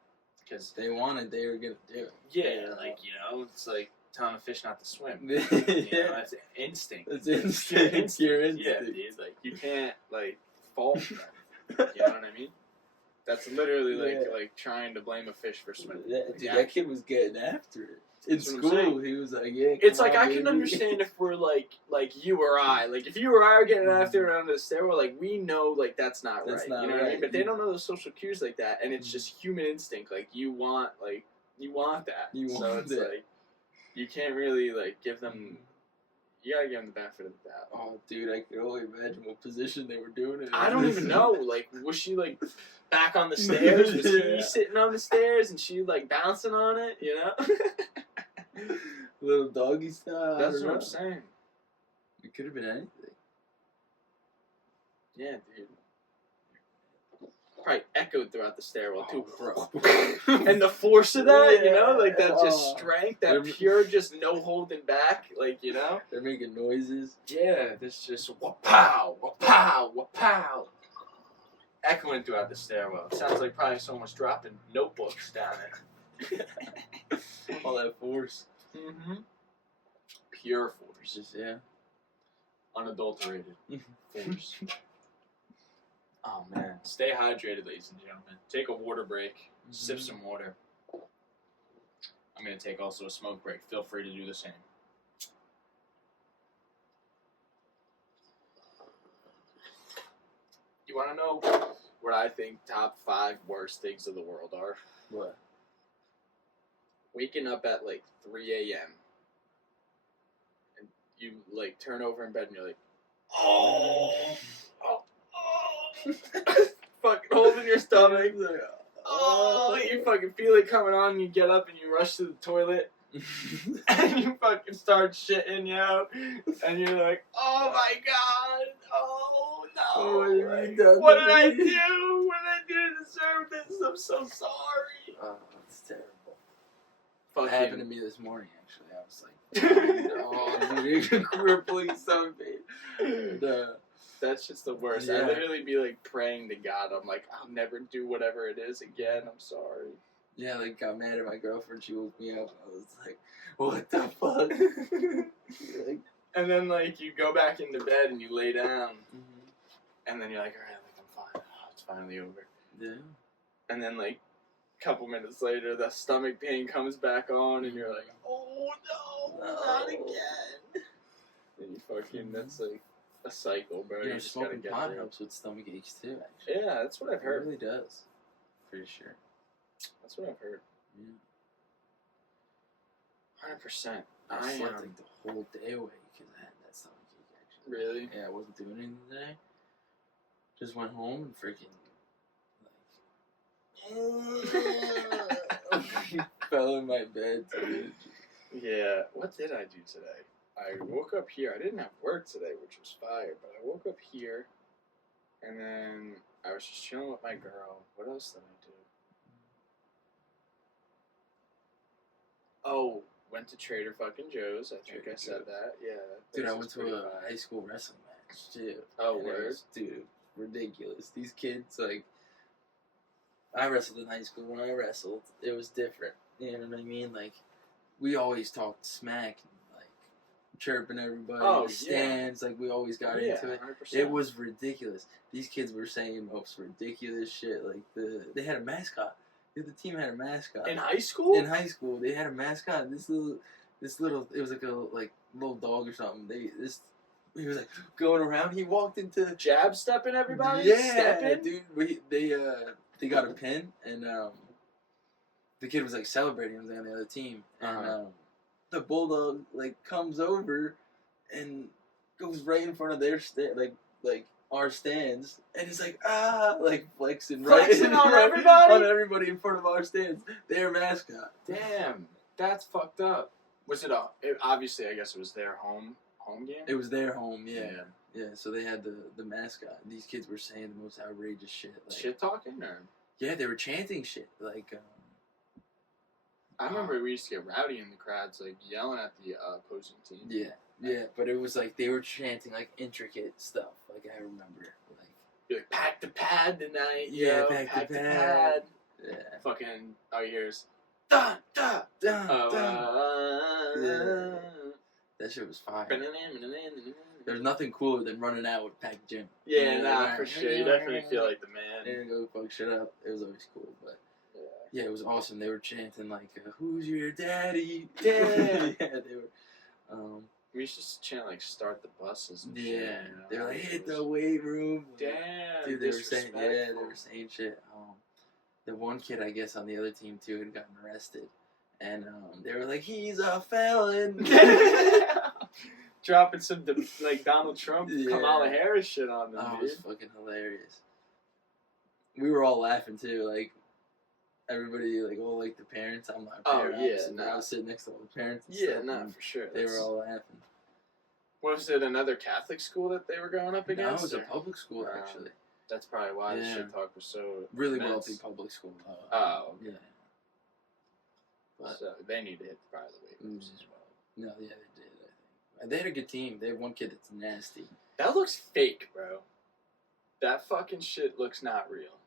Because they wanted, they were gonna do it. Yeah, like, you know, it's like telling a fish not to swim. You know, that's instinct. It's instinct. Your instinct. Yeah, dude. Like, you can't, like, fault them. You know what I mean? That's literally like trying to blame a fish for swimming. Yeah, like, dude, that kid was getting after it. In school, he was like, yeah, it's like, I can understand if we're like you or I. Like, if you or I are getting after it under the stairwell, like, we know, like, that's not right. You know what I mean? But they don't know those social cues like that, and it's just human instinct. Like, you want that. So it's like, you can't really, like, give them... You gotta give them the benefit of the doubt. Oh, dude, I can only imagine what position they were doing it in. I don't even know. Like, was she, like, back on the stairs? Was he sitting on the stairs and she, like, bouncing on it, you know? Little doggy style. That's what I'm saying. It could have been anything. Yeah, dude. Probably echoed throughout the stairwell, too. Bro. And the force of that, you know? Like, that just strength, that pure just no holding back, like, you know? They're making noises. Yeah, there's just wha-pow, wha-pow, wha-pow. Echoing throughout the stairwell. It sounds like probably someone's dropping notebooks down there. All that force. Mm-hmm. Pure force. Just, yeah. Unadulterated force. Oh, man. Stay hydrated, ladies and gentlemen. Take a water break. Sip some water. I'm going to take also a smoke break. Feel free to do the same. You want to know what I think top 5 worst things in the world are? What? Waking up at, like, 3 a.m. And you, like, turn over in bed and you're like, oh. Fucking holding your stomach. Oh, you fucking feel it coming on and you get up and you rush to the toilet. and you fucking start shitting, yo, and you're like, oh my god, oh no, what did I do? What did I do to deserve this? I'm so sorry. Oh, it's terrible. Fucking. It happened to me this morning, actually. I was like, oh, dude, you're crippling something. That shit's the worst. Yeah. I literally be like praying to God. I'm like, I'll never do whatever it is again. I'm sorry. Yeah, like got mad at my girlfriend. She woke me up. I was like, what the fuck? Like, and then like you go back into bed and you lay down, mm-hmm. and then you're like, all right, like I'm fine. Oh, it's finally over. Yeah. And then like a couple minutes later, the stomach pain comes back on, and you're like, oh no, not again. And you fucking that's like a cycle, bro. You know, just gotta smoking get pot through it. helps with stomach aches too, actually. Yeah, that's what I've heard. It really does. Pretty sure. That's what I've heard. Yeah. 100%. I slept like the whole day away because I had that stomach ache, actually. Really? Yeah, I wasn't doing anything today. Just went home and freaking, like, fell in my bed, dude. Yeah. What did I do today? I woke up here. I didn't have work today, which was fire, but I woke up here, and then I was just chilling with my girl. What else did I do? Oh, went to Trader fucking Joe's. I think Trader I said Joe's. that. Yeah. That Dude, I place went is to pretty a fire. high school wrestling match, too. Oh, And it word? was, dude, ridiculous. These kids, like, I wrestled in high school. When I wrestled, it was different. You know what I mean? Like, we always talked smack and, like, chirping everybody. Oh, in the stands. Like, we always got into it. 100%. It was ridiculous. These kids were saying most ridiculous shit. Like, they had a mascot. The team had a mascot. In high school? In high school, they had a mascot. This little, it was like a little dog or something. He was like going around. He walked into Jab stepping everybody? Yeah, Stepping? dude. They got a pin, and the kid was like celebrating. He was on the other team, and the bulldog like comes over and goes right in front of their like our stands, and he's like like flexing on everybody? on everybody in front of our stands. Their mascot. Damn, that's fucked up. Was it obviously, I guess it was their home game? It was their home, yeah. So they had the mascot. These kids were saying the most outrageous shit. Like, Shit talking, or? Yeah, they were chanting shit. Like, I remember we used to get rowdy in the crowds, like yelling at the opposing team. Yeah, but it was like they were chanting like intricate stuff. Like I remember, like You're like, pack the pad tonight. Yeah, yo, pack the the pad. Yeah. Fucking all you hear is da da Dun, da. Yeah. That shit was fire. There's nothing cooler than running out with packed gym. Yeah, nah, for sure. You definitely feel like the man. They didn't go fuck shit up. It was always cool, but yeah, it was awesome. They were chanting like, "Who's your daddy?" Damn. Yeah, they were. We used to chant like "Start the buses" and shit. Yeah, You know? they were like, "Hit the weight room." Damn, Dude, they were saying, disrespectful. they were saying shit. The one kid, I guess, on the other team too, had gotten arrested, and they were like, "He's a felon." Dropping some like Donald Trump, Yeah. Kamala Harris shit on them, Oh, it dude. was fucking hilarious. We were all laughing too, like everybody, like all like the parents. I'm not a Oh, parent, yeah, obviously, but nah. I was sitting next to all the parents. And Yeah, stuff, nah, and for sure. they were all laughing. Was it another Catholic school that they were going up No, against? it was a or- public school actually. That's probably why the Yeah. shit talk was so Really immense. wealthy public school. Oh, yeah. But so they need to hit probably the weight rooms as well. no, yeah, they did. I think they had a good team. They had one kid that's nasty. That looks fake, bro. That fucking shit looks not real.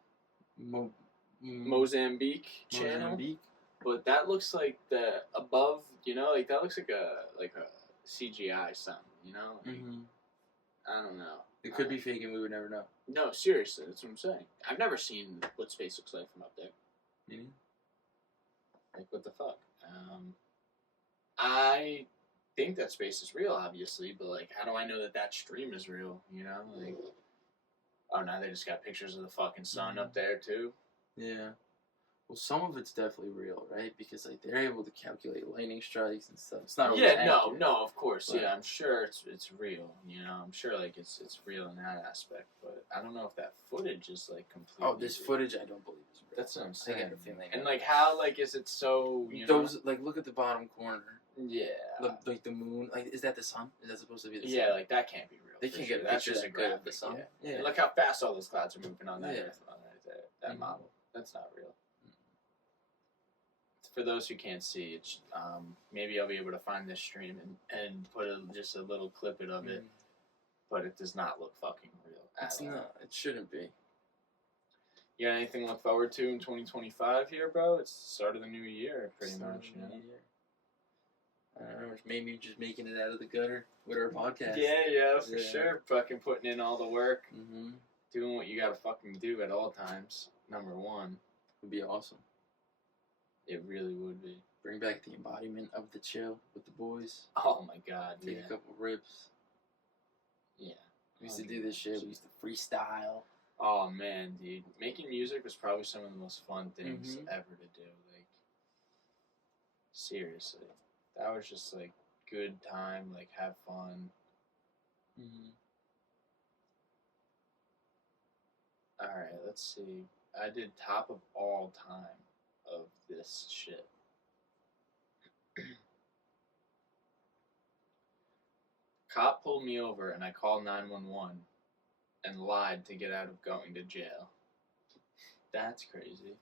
Mozambique channel, Mozambique. but that looks like the above. You know, like that looks like a CGI something. You know, like, I don't know. It could be fake, and we would never know. No, seriously, that's what I'm saying. I've never seen what space looks like from up there. Mm-hmm. Like, what the fuck? I think that space is real, obviously, but, like, how do I know that that stream is real, you know? Like, oh, now they just got pictures of the fucking sun up there, too? Yeah. Well, some of it's definitely real, right? Because like they're able to calculate lightning strikes and stuff. It's not always accurate, no, of course, but- yeah. I'm sure it's real. You know, I'm sure like it's real in that aspect. But I don't know if that footage is like completely. Oh, this footage I don't believe is real. That's what I'm saying. I got a feeling. And like how like is it so? You know? Those like look at the bottom corner. Yeah. Like the moon. Like is that the sun? Is that supposed to be the sun? Yeah, like that can't be real. They for can't sure. get a That's picture just a that good of graphic. the sun. Yeah. Yeah. And look how fast all those clouds are moving on that Yeah. Earth. On that Mhm. model. That's not real. For those who can't see, it's, maybe I'll be able to find this stream and put just a little clip of it, but it does not look fucking real at It's all. not. It shouldn't be. You got anything to look forward to in 2025 here, bro? It's the start of the new year, pretty Start much. of You the know? new year. I don't know. Maybe just making it out of the gutter with our podcast. Yeah, for Yeah. sure. Fucking putting in all the work, Mm-hmm. doing what you gotta fucking do at all times. Number one, Would be awesome. it really would be. Bring back the embodiment of the chill with the boys. Oh my god, Take yeah. a couple rips. Yeah. We used to do this shit. We used to freestyle. Oh man, dude. Making music was probably some of the most fun things Mhm. ever to do. Like, seriously. That was just like good time, like have fun. Mm-hmm. Alright, let's see. I did top of all time of this shit. Cop pulled me over and I called 911 and lied to get out of going to jail. That's crazy.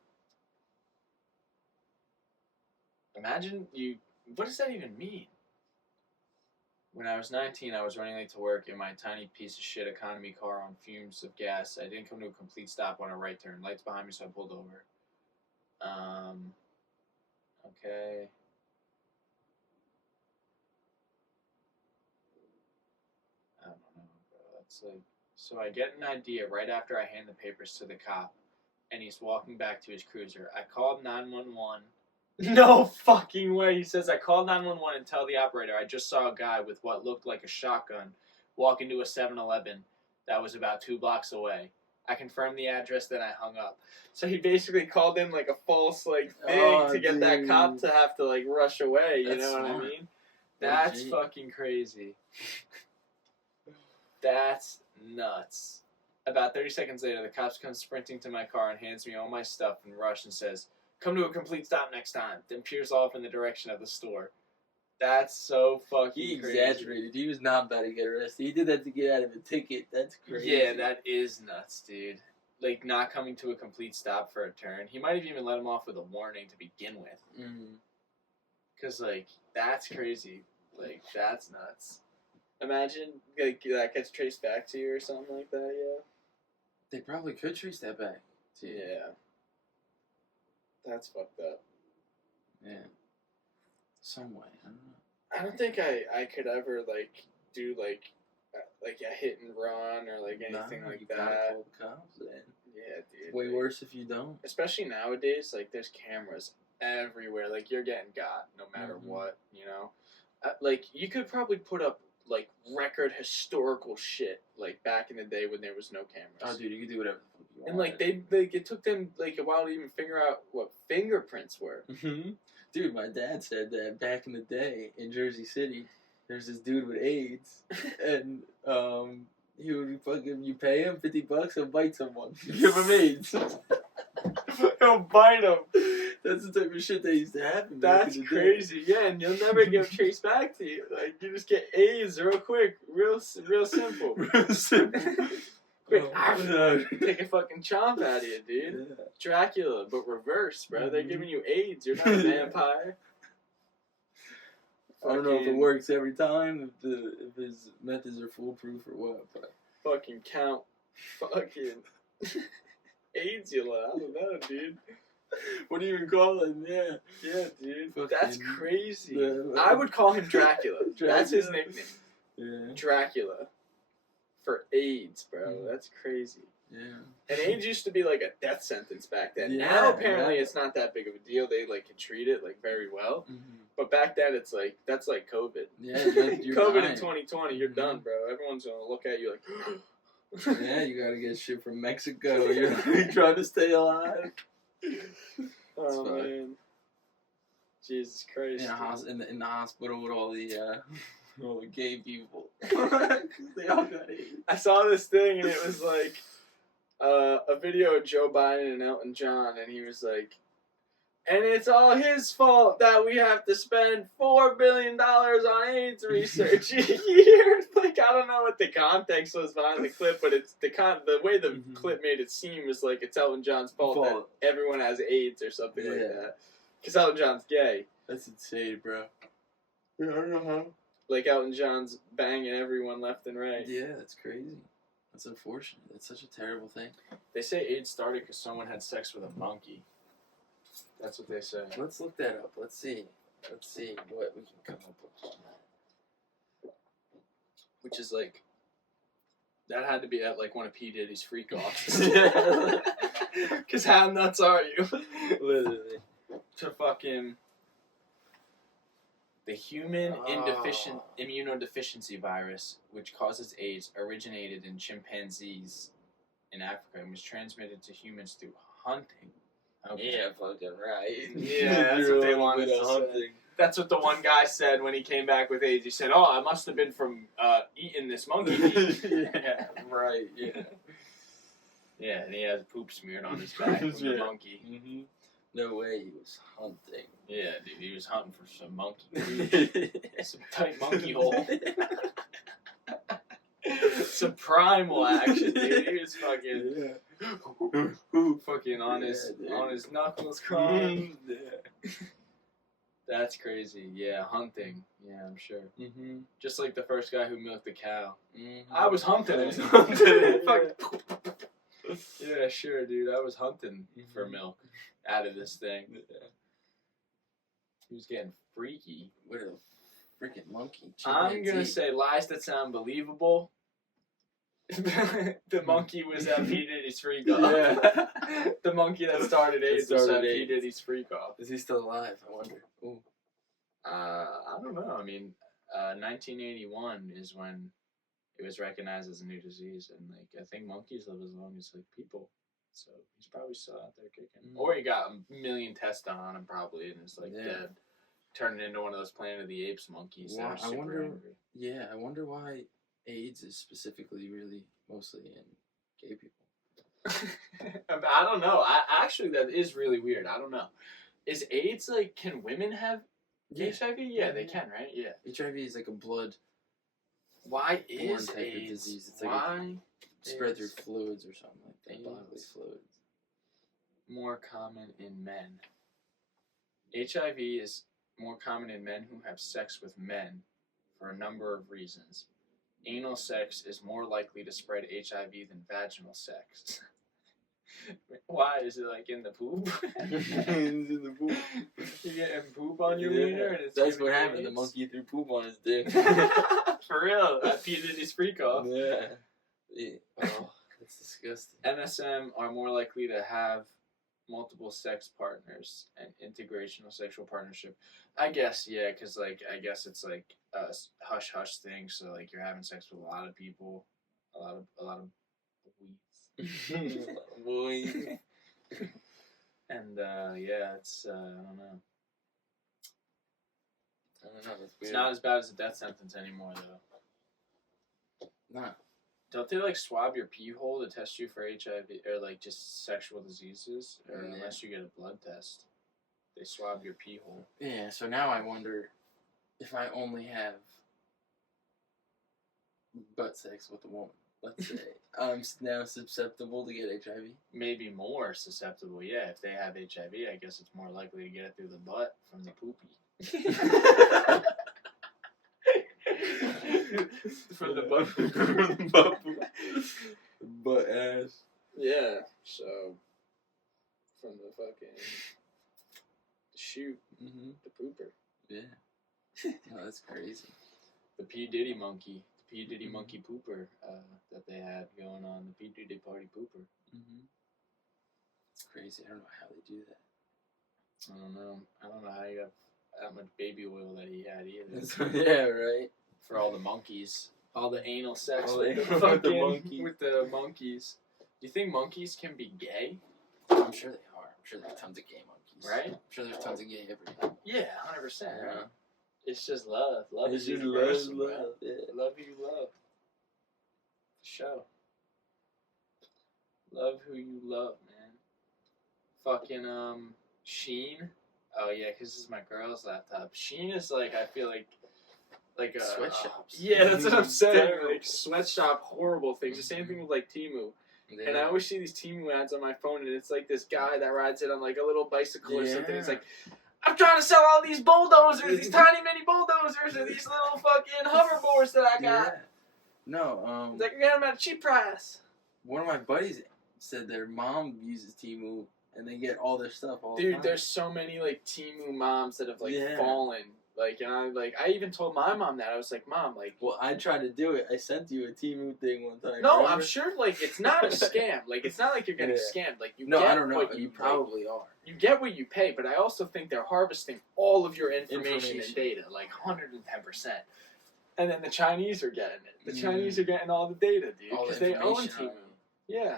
Imagine you. What does that even mean? When I was 19, I was running late to work in my tiny piece of shit economy car on fumes of gas. I didn't come to a complete stop on a right turn. Lights behind me, so I pulled over. Okay. I don't know, bro. That's like. So I get an idea right after I hand the papers to the cop, and he's walking back to his cruiser. I called 911. No fucking way. He says, I called 911 and tell the operator I just saw a guy with what looked like a shotgun walk into a 7-Eleven that was about 2 blocks away. I confirmed the address, then I hung up. So he basically called in like a false like thing to get that cop to have to like rush away. You That's know what smart. I mean? That's Gee. fucking crazy. That's nuts. About 30 seconds later, the cops come sprinting to my car and hands me all my stuff in rush and says, come to a complete stop next time. Then peers off in the direction of the store. That's so fucking He crazy. exaggerated. He was not about to get arrested. He did that to get out of a ticket. That's crazy. Yeah, that is nuts, dude. Like, not coming to a complete stop for a turn. He might have even let him off with a warning to begin with. Mm-hmm. Because, like, that's crazy. Like, that's nuts. Imagine, like, that gets traced back to you or something like that, yeah. They probably could trace that back. To you. Yeah. That's fucked up. Yeah. Some way. I don't know. I don't think I could ever, like, do, like a hit and run or, like, anything Nah, like you that. gotta call the cops then. Yeah, dude. It's way like, worse if you don't. especially nowadays, like, there's cameras everywhere. Like, you're getting got no matter Mhm. what, you know? Like, you could probably put up, like, record historical shit, like, back in the day when there was no cameras. Oh, dude, you can do whatever the fuck you want. And, like, it took them, like, a while to even figure out what fingerprints were. Mhm. Dude, my dad said that back in the day in Jersey City, there's this dude with AIDS, and he would fucking, you pay him $50, he'll bite someone. Give him AIDS. He'll bite them. That's the type of shit that used to happen. back That's in the day. crazy. Yeah, and you'll never get traced back to you. Like, you just get AIDS real quick. Real simple. Real simple. Quick. No. Take a fucking chomp out of you, dude. Yeah. Dracula, but reverse, bro. They're Mhm. giving you AIDS. You're not a vampire. I don't know if it Fucking- works every time, if his methods are foolproof or what, but Fucking count. Fucking AIDS you let. I don't know, dude. what do you even call it? Yeah. Yeah, dude. Fucking- That's crazy. Yeah. I would call him Dracula. That's his Dracula. nickname. Yeah. Dracula. For AIDS, bro. Mhm. That's crazy. Yeah. And AIDS used to be like a death sentence back then. Yeah, Now apparently yeah. it's not that big of a deal. They like can treat it like very well. Mm-hmm. But back then it's like that's like COVID. Yeah, you're COVID dying. in 2020, you're Mhm. done, bro. Everyone's gonna look at you like. Yeah, you gotta get shit from Mexico. You're like, trying to stay alive. Oh fine. man. Jesus Christ. In the hospital with all the gay people. 'Cause they all got AIDS. I saw this thing and it was like a video of Joe Biden and Elton John, and he was like, and it's all his fault that we have to spend $4 billion on AIDS research a year. Like, I don't know what the context was behind the clip, but it's the way the clip made it seem is like it's Elton John's fault that everyone has AIDS or something like that. Because Elton John's gay. That's insane, bro. Yeah, I don't know how. Like, Elton John's banging everyone left and right. Yeah, that's crazy. That's unfortunate. That's such a terrible thing. They say AIDS started because someone had sex with a monkey. That's what they say. Let's look that up. Let's see what we can come up with on that. Which is like, that had to be at like one of P. Diddy's freak offs. Because how nuts are you? Literally. To fucking... The human immunodeficiency virus, which causes AIDS, originated in chimpanzees in Africa and was transmitted to humans through hunting. Okay. Yeah, fucking right. Yeah, that's what they wanted to say. That's what the one guy said when he came back with AIDS. He said, "Oh, I must have been from eating this monkey meat." Yeah, right. Yeah. Yeah, and he has poop smeared on his back from the monkey. Mm-hmm. No way, he was hunting. Yeah, dude, he was hunting for some monkey meat. Some tight monkey hole. Some primal action, dude. He was fucking, fucking on his knuckles crawling. Yeah. That's crazy. Yeah, hunting. Yeah, I'm sure. Mm-hmm. Just like the first guy who milked the cow. Mm-hmm. I was hunting it. Yeah, sure, dude. I was hunting for milk out of this thing. Yeah. He was getting freaky. What a freaking monkey. I'm gonna say lies that sound believable. The monkey was at P. Diddy's freak off. Yeah. The monkey that started AIDS was at P. Diddy's freak off. Is he still alive? I wonder. Ooh. I don't know. I mean, 1981 is when it was recognized as a new disease, and like I think monkeys live as long as like people, so he's probably still out there kicking. Or he got a million tests done on him probably, and is like dead, turning into one of those Planet of the Apes monkeys. Wow, that are super angry. Yeah, I wonder why AIDS is specifically really mostly in gay people. I don't know. Actually, that is really weird. I don't know. Is AIDS like? Can women have HIV? Yeah, they can, right? Yeah. HIV is like a blood. Why is type AIDS? of disease. It's Why like spread through fluids or something like that. Bodily fluids. More common in men. HIV is more common in men who have sex with men for a number of reasons. Anal sex is more likely to spread HIV than vaginal sex. Why? Is it like in the poop? In the poop. You getting poop on your wiener? And it's that's what happened. The monkey threw poop on his dick. For real. That P. Diddy's freak off. Yeah. Oh, that's disgusting. MSM are more likely to have multiple sex partners and intergenerational sexual partnership. I guess, yeah, because like I guess it's like a hush hush thing. So like you're having sex with a lot of people, a lot of weeds. Boy. And yeah, it's I don't know. That's weird. It's not as bad as a death sentence anymore though. Nah. Don't they like swab your pee hole to test you for HIV or like just sexual diseases? Or unless you get a blood test, they swab your pee hole. Yeah, so now I wonder if I only have butt sex with a woman, let's say, I'm now susceptible to get HIV. Maybe more susceptible, yeah. If they have HIV, I guess it's more likely to get it through the butt from the poopy. From the butt. Butt ass. Yeah, so from the fucking shoot, the pooper. Yeah. Oh, that's crazy. The P. Diddy monkey. The P. Diddy monkey pooper that they had going on. The P. Diddy party pooper. It's crazy. I don't know how they do that. I don't know how you have that much baby oil that he had either. Yeah, right. For all the monkeys. All the anal sex with the monkeys. Do you think monkeys can be gay? I'm sure they are. I'm sure there are tons of gay monkeys. Right? I'm sure there's tons of gay everywhere. Yeah, 100%. Yeah. Right? It's just love. Love It's is just universal, love, bro. yeah. Love who you love. Show. Love who you love, man. Fucking, Sheen. Oh, yeah, because this is my girl's laptop. Sheen is, like, I feel like a... Sweatshops. Yeah, that's what I'm saying. Terrible. Like, sweatshop, horrible things. The same thing with, like, Temu. Yeah. And I always see these Temu ads on my phone, and it's, like, this guy that rides it on, like, a little bicycle or something. He's like, I'm trying to sell all these bulldozers, these tiny mini bulldozers, or these little fucking hoverboards that I got. Yeah. No, He's like, I got them at a cheap price. one of my buddies said their mom uses Temu, and they get all their stuff all the Dude, time. there's so many, like, Temu moms that have, like, Yeah. fallen. Like, and I even told my mom that. I was like, Mom, like... Well, I tried to do it. I sent you a Temu thing one time. No, remember? I'm sure, like, it's not a scam. Like, it's not like you're getting scammed. Like, you No, get I don't know. what You like, probably are. you get what you pay, but I also think they're harvesting all of your information and data, like 110%. And then the Chinese are getting it. The Chinese are getting all the data, dude, All the because they own information Temu. on me. Yeah.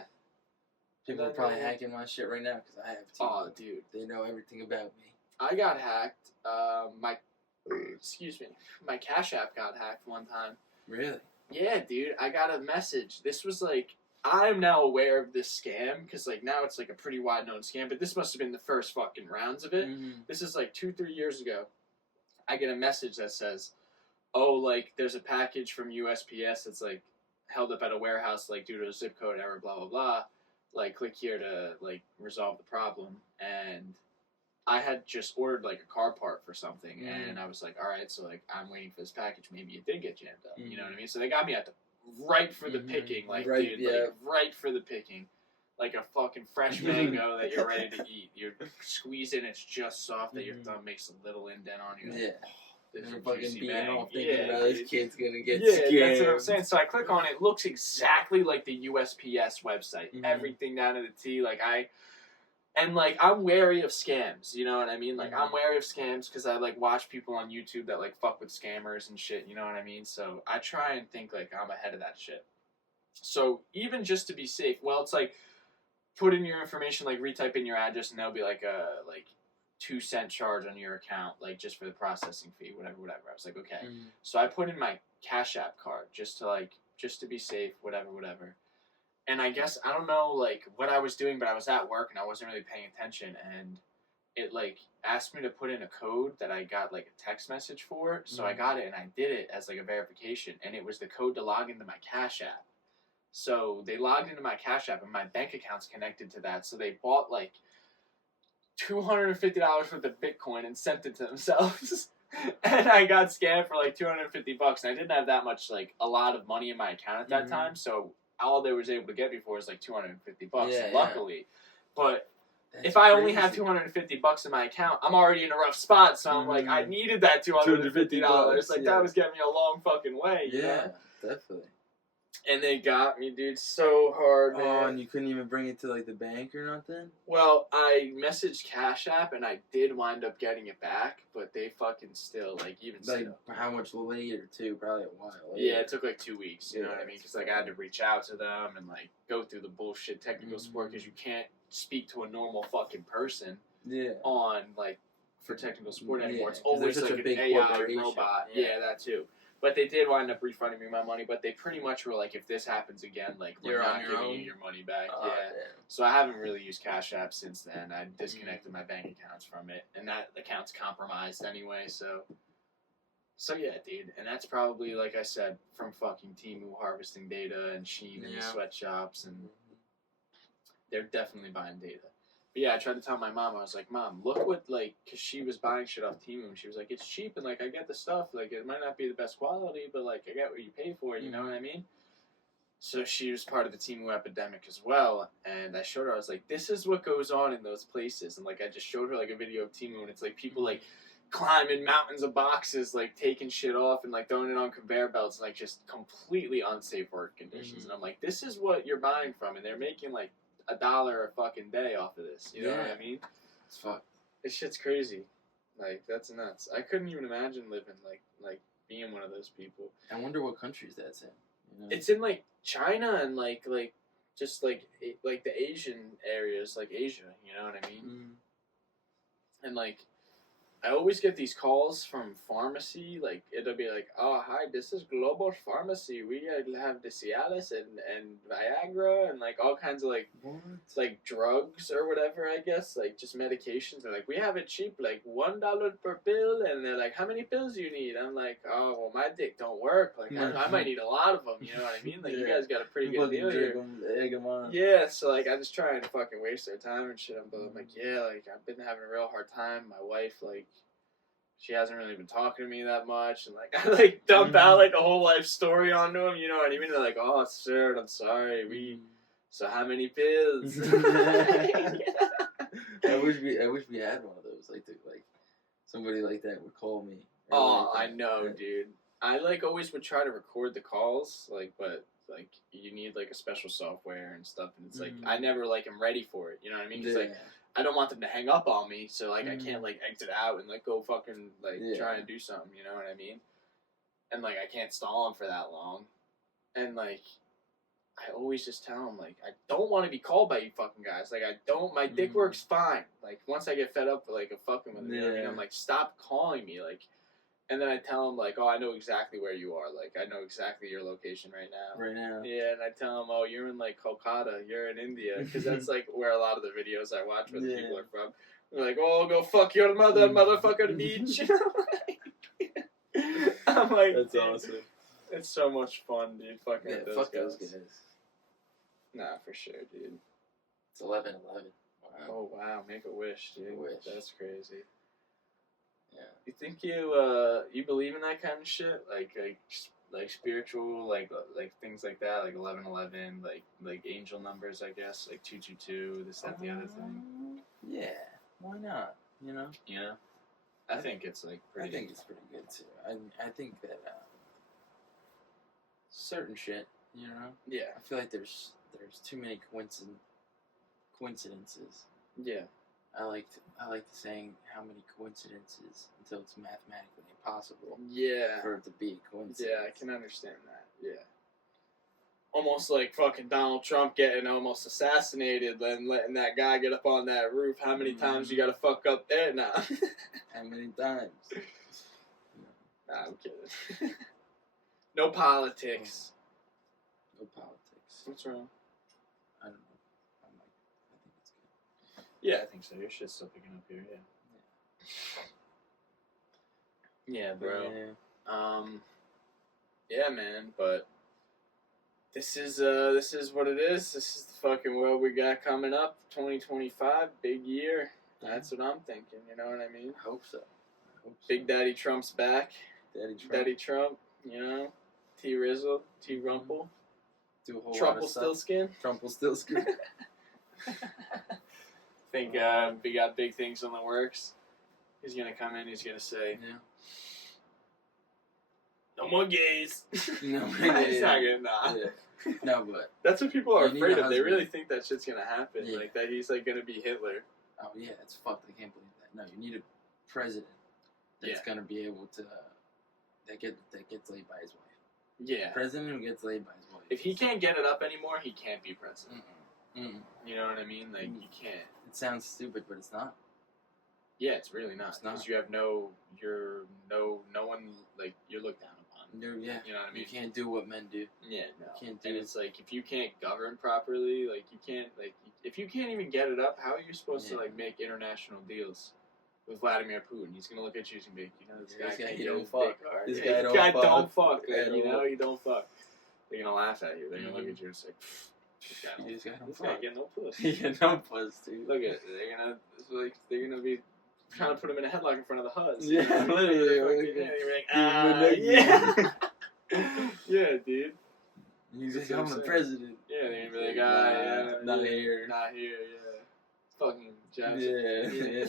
People are probably hacking my shit right now because I have Temu. Oh, dude. They know everything about me. I got hacked. My Cash App got hacked one time. Really? Yeah, dude. I got a message. This was like, I'm now aware of this scam because like now it's like a pretty wide known scam. But this must have been the first fucking rounds of it. Mm-hmm. This is like 2-3 years ago. I get a message that says, "Oh, like there's a package from USPS that's like held up at a warehouse like due to a zip code error, blah blah blah. Like click here to like resolve the problem." And I had just ordered like a car part for something, and I was like, all right, so like I'm waiting for this package. Maybe it did get jammed up. You know what I mean? So they got me at the right for the picking, like Right, dude, like right for the picking, like a fucking fresh mango that you're ready to eat. You're squeezing, it's just soft that your thumb makes a little indent on you. Yeah. This is They're a fucking juicy beating bang. off thinking about this kid's gonna get yeah, scammed. that's what I'm saying. So I click on it. It looks exactly like the USPS website. Everything down to the T. Like I'm wary of scams, you know what I mean? Like I'm wary of scams because I like watch people on YouTube that like fuck with scammers and shit, you know what I mean? So I try and think like I'm ahead of that shit. So even just to be safe, well, it's like put in your information, like retype in your address, and there'll be like a 2-cent charge on your account, like just for the processing fee, whatever. I was like, okay. So I put in my Cash App card just to be safe, whatever. And I guess, I don't know, like, what I was doing, but I was at work and I wasn't really paying attention. And it, like, asked me to put in a code that I got, like, a text message for. So I got it and I did it as, like, a verification. And it was the code to log into my Cash App. So they logged into my Cash App and my bank account's connected to that. So they bought, like, $250 worth of Bitcoin and sent it to themselves. And I got scammed for, like, $250. And I didn't have that much, like, a lot of money in my account at that time. So all they was able to get me for was like $250, luckily. But That's if I only crazy. have $250 in my account, I'm already in a rough spot. So I'm like, I needed that $250. Like that was getting me a long fucking way. You know? Definitely. And they got me, dude, so hard, man. Oh, and you couldn't even bring it to like the bank or nothing? Well, I messaged Cash App and I did wind up getting it back, but they fucking still, like, even Like, still. how much later, too? Probably a while later. Yeah, it took like 2 weeks, you know what I mean? Because, like, I had to reach out to them and, like, go through the bullshit technical support because you can't speak to a normal fucking person on, like, for technical support anymore. It's always, such like, a big an AI corporation. robot. Yeah, that too. But they did wind up refunding me my money, but they pretty much were like, if this happens again, like, we're You're not on your giving own? you your money back. Oh, yeah. damn. So I haven't really used Cash App since then. I disconnected my bank accounts from it, and that account's compromised anyway, so yeah, dude. And that's probably, like I said, from fucking Temu harvesting data and Shein and the sweatshops, and they're definitely buying data. But yeah, I tried to tell my mom, I was like, Mom, look what, like, because she was buying shit off Temu, and she was like, it's cheap, and, like, I get the stuff, like, it might not be the best quality, but, like, I get what you pay for, you know what I mean? So she was part of the Temu epidemic as well, and I showed her, I was like, this is what goes on in those places, and, like, I just showed her, like, a video of Temu, and it's, like, people, like, climbing mountains of boxes, like, taking shit off and, like, throwing it on conveyor belts, and, like, just completely unsafe work conditions, and I'm like, this is what you're buying from, and they're making, like, $1 a fucking day off of this. You know what I mean? It's fucked. This shit's crazy. Like, that's nuts. I couldn't even imagine living, like being one of those people. I wonder what countries that's in. You know? It's in, like, China and, like just, like the Asian areas, like Asia. You know what I mean? And like, I always get these calls from pharmacy. Like, it'll be like, "Oh, hi, this is Global Pharmacy. We have the Cialis and Viagra and like all kinds of like drugs or whatever. I guess like just medications. They're like, we have it cheap, like $1 per pill. And they're like, how many pills do you need? I'm like, oh, well, my dick don't work. Like, I might need a lot of them. You know what I mean? Like, you guys got a pretty good deal here. Egg 'em on. Yeah, so like I just try and fucking waste their time and shit. But I'm like, yeah, like I've been having a real hard time. My wife, like, she hasn't really been talking to me that much, and like I like dump out like a whole life story onto them. You know what I mean? They're like, oh, sir, I'm sorry. So how many pills? I wish we had one of those. Like somebody like that would call me. Oh, I know, dude. I like always would try to record the calls, like, but like you need like a special software and stuff, and it's like I never like am ready for it. You know what I mean? Because like I don't want them to hang up on me, so like I can't like exit out and like go fucking like try and do something. You know what I mean? And like I can't stall them for that long, and like I always just tell them like I don't want to be called by you fucking guys. Like I don't. My dick works fine. Like once I get fed up with like a fucking with them, you know what I mean? I'm like, stop calling me. Like. And then I tell them, like, oh, I know exactly where you are. Like, I know exactly your location right now. Right now. Yeah, and I tell them, oh, you're in, like, Kolkata. You're in India. Because that's, like, where a lot of the videos I watch where the people are from. They're like, oh, go fuck your mother, motherfucker, bitch. I'm like, that's awesome. It's so much fun, dude. Fucking with those guys. Nah, for sure, dude. It's 11/11. Wow. Oh, wow. Make a wish, dude. That's crazy. Yeah. You think you believe in that kind of shit, like spiritual, like things like that, like 11/11, like angel numbers, I guess, like 222, this, that, the other thing. Yeah, why not? You know. Yeah. I think it's like pretty. I think it's pretty good too. I think that certain shit, you know. Yeah. I feel like there's too many coincidences. Yeah. I like the saying, how many coincidences until it's mathematically impossible for it to be a coincidence. Yeah, I can understand that. Yeah. Almost like fucking Donald Trump getting almost assassinated, then letting that guy get up on that roof. How many times you gotta fuck up there now? How many times? Nah, I'm kidding. No politics. No politics. What's wrong? I don't know. Yeah, I think so. Your shit's still picking up here, yeah, bro. Yeah, man, but this is what it is. This is the fucking world we got coming up. 2025, big year. That's what I'm thinking, you know what I mean? I hope so. Big Daddy Trump's back. Daddy Trump, you know? T-Rizzle, T-Rumple. Do a whole Trumple still skin. Trumple still skin. Think we got big things in the works. He's gonna come in. He's gonna say, "No more gays." No more gays. It's not gonna. Nah. Yeah. No, but that's what people are afraid of. They really think that shit's gonna happen. Yeah. Like that he's like gonna be Hitler. Oh yeah, it's fucked. I can't believe that. No, you need a president that's gonna be able to that gets laid by his wife. Yeah. President who gets laid by his wife. If he can't get it up anymore, he can't be president. You know what I mean? Like you can't. It sounds stupid, but it's not. Yeah, it's really not. Because you have no one, like, you're looked down upon. Yeah. You know what I mean? You can't do what men do. Yeah, no. You can't do and it's like, if you can't govern properly, like, you can't, like, if you can't even get it up, how are you supposed to, like, make international deals with Vladimir Putin? He's gonna look at you and be like, you know, this guy can't get his dick hard. This guy don't fuck. Like, you know, you don't fuck. They're gonna laugh at you. They're gonna look at you and say, this guy get no puss. He get no puss, dude. Look at they're gonna be trying to put him in a headlock in front of the Huz. Yeah, literally. Yeah, yeah, dude. He's like, I'm the president. Yeah, they're gonna be like, not here. Not here, yeah. Fucking Johnson. Yeah.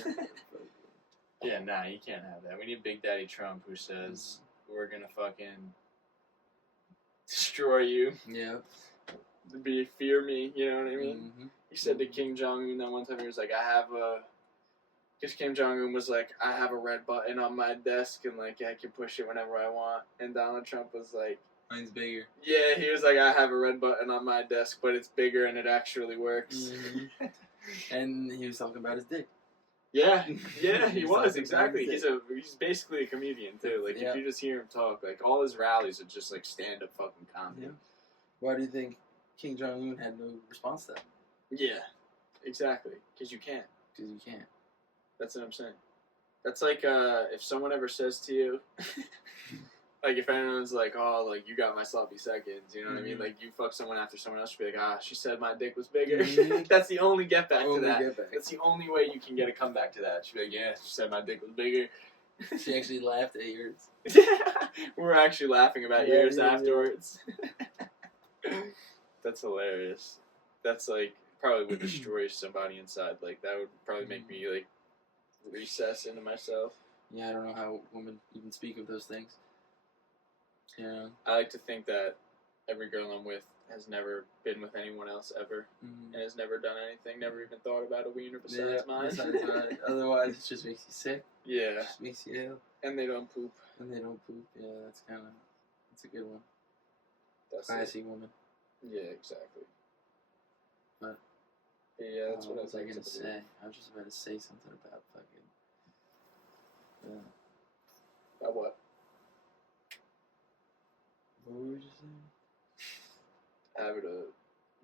Yeah, nah, you can't have that. We need Big Daddy Trump who says, we're gonna fucking destroy you. Yeah. Fear me, you know what I mean? He said to Kim Jong-un that one time, he was like, because Kim Jong-un was like, I have a red button on my desk and like I can push it whenever I want. And Donald Trump was like, mine's bigger. Yeah, he was like, I have a red button on my desk, but it's bigger and it actually works. And he was talking about his dick. Yeah, yeah, he He's was like exactly. amazing. He's basically a comedian too. Like Yeah. if you just hear him talk, like all his rallies are just like stand up fucking comedy. Yeah. Why do you think King Jong Un had no response to that? Yeah, exactly. Because you can't. Because you can't. That's what I'm saying. That's like if someone ever says to you, like if anyone's like, oh, like you got my sloppy seconds, you know what I mean? Like you fuck someone after someone else, you'd be like, she said my dick was bigger. That's the only get back to that. That's the only way you can get a comeback to that. She'd be like, yeah, she said my dick was bigger. She actually laughed at yours. We were actually laughing about yours afterwards. That's hilarious. That's like probably would destroy somebody inside. Like that would probably make me like recess into myself. Yeah, I don't know how women even speak of those things. Yeah. I like to think that every girl I'm with has never been with anyone else ever, and has never done anything, never even thought about a wiener besides mine. Besides mine. Otherwise, it just makes you sick. Yeah. It just makes you ill. And they don't poop. And they don't poop. Yeah, that's a good one. That's classy woman. Yeah, exactly. But yeah, that's what I was going to like say. I was just about to say something about fucking. About what? What were we just saying? Having a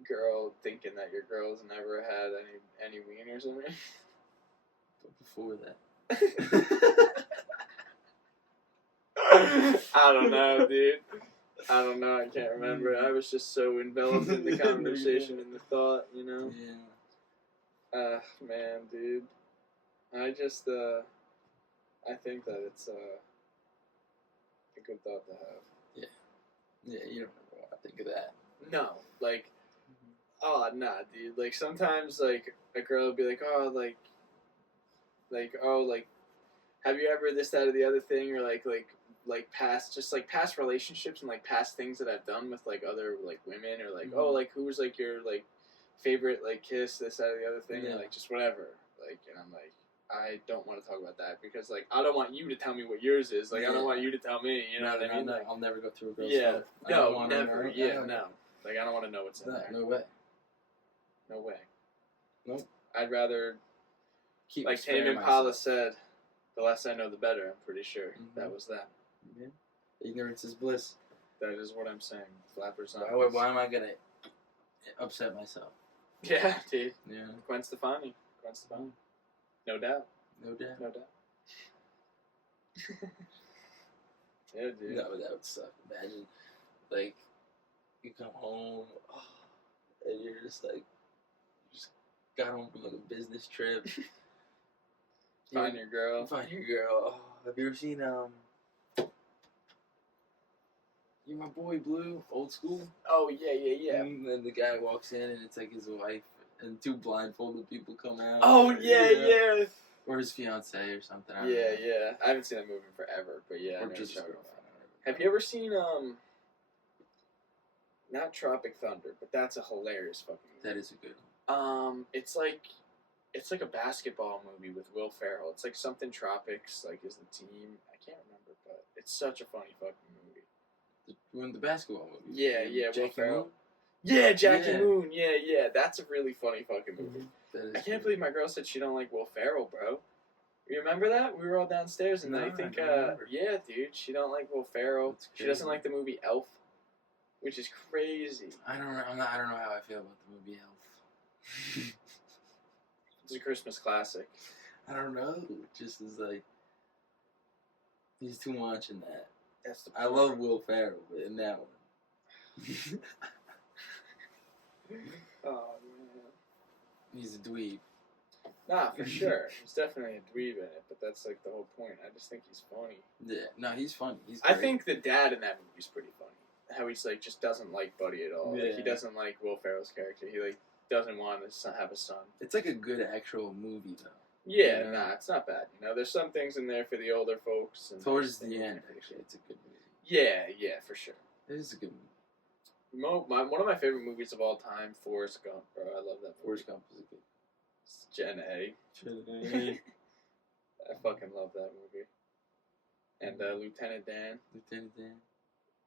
girl thinking that your girl's never had any wieners in her. But before that. I don't know, dude. I don't know. I can't remember. I was just so enveloped in the conversation and the thought, you know. Yeah. Man, dude. I just I think that it's a good thought to have. Yeah. Yeah, you don't ever want to think of that. No, like, oh, nah, dude. Like, sometimes, like, a girl will be like, oh, like, oh, like, have you ever this, that, or the other thing, or, like, past relationships and, like, past things that I've done with, like, other, like, women, or, like, oh, like, who was, like, your, like, favorite, like, kiss, this, that, or the other thing, or, like, just whatever. Like, and I'm like, I don't want to talk about that, because, like, I don't want you to tell me what yours is. Like, I don't want you to tell me, you know what I mean? I'll never go through a girl's yeah, phone. no, never, no. Like, I don't want to know what's in there. No way. No way. Nope. I'd rather, keep like Tame Impala said, the less I know, the better. I'm pretty sure that was that. Yeah. Ignorance is bliss. That is what I'm saying. Flappers on. Why am I gonna upset myself? Yeah, dude. Yeah. Gwen Stefani. No doubt. No doubt. Yeah, dude. No, that would suck. Imagine, like, you come home, and you're just like, you just got home from like a business trip. Find your girl. Oh, have you ever seen You're My Boy Blue, Old School? Oh yeah. And then the guy walks in and it's like his wife and two blindfolded people come out. Oh yeah. Or his fiance or something. Yeah. I haven't seen that movie in forever, but yeah. Or just Have you ever seen not Tropic Thunder, but that's a hilarious fucking movie. That is a good one. It's like a basketball movie with Will Ferrell. It's like something Tropics, like is the team. I can't remember, but it's such a funny fucking movie. The basketball movie. Yeah, Jackie Will Ferrell. Moon? Yeah, Jackie Moon. Yeah. That's a really funny fucking movie. I can't good. believe my girl said she don't like Will Ferrell, bro. You remember that? We were all downstairs, and I think, yeah, dude, she don't like Will Ferrell. She doesn't like the movie Elf, which is crazy. I don't know how I feel about the movie Elf. It's a Christmas classic. I don't know. It just is like, he's too much in that. That's the I love Will Ferrell, but in that one. Oh, man. He's a dweeb. Nah, for sure. He's definitely a dweeb in it, but that's like the whole point. I just think he's funny. Yeah, no, he's funny. He's I great. think the dad in that movie's pretty funny. How he's like just doesn't like Buddy at all. Yeah. Like he doesn't like Will Ferrell's character. He like doesn't want to have a son. It's like a good actual movie though. Yeah, Yeah. nah, it's not bad. You know, there's some things in there for the older folks. And Towards the end, actually, it's a good movie. Yeah, for sure. It is a good movie. One of my favorite movies of all time, Forrest Gump, bro. I love that movie. Forrest Gump is a good. It's Gen A. Gen I fucking love that movie. And Lieutenant Dan.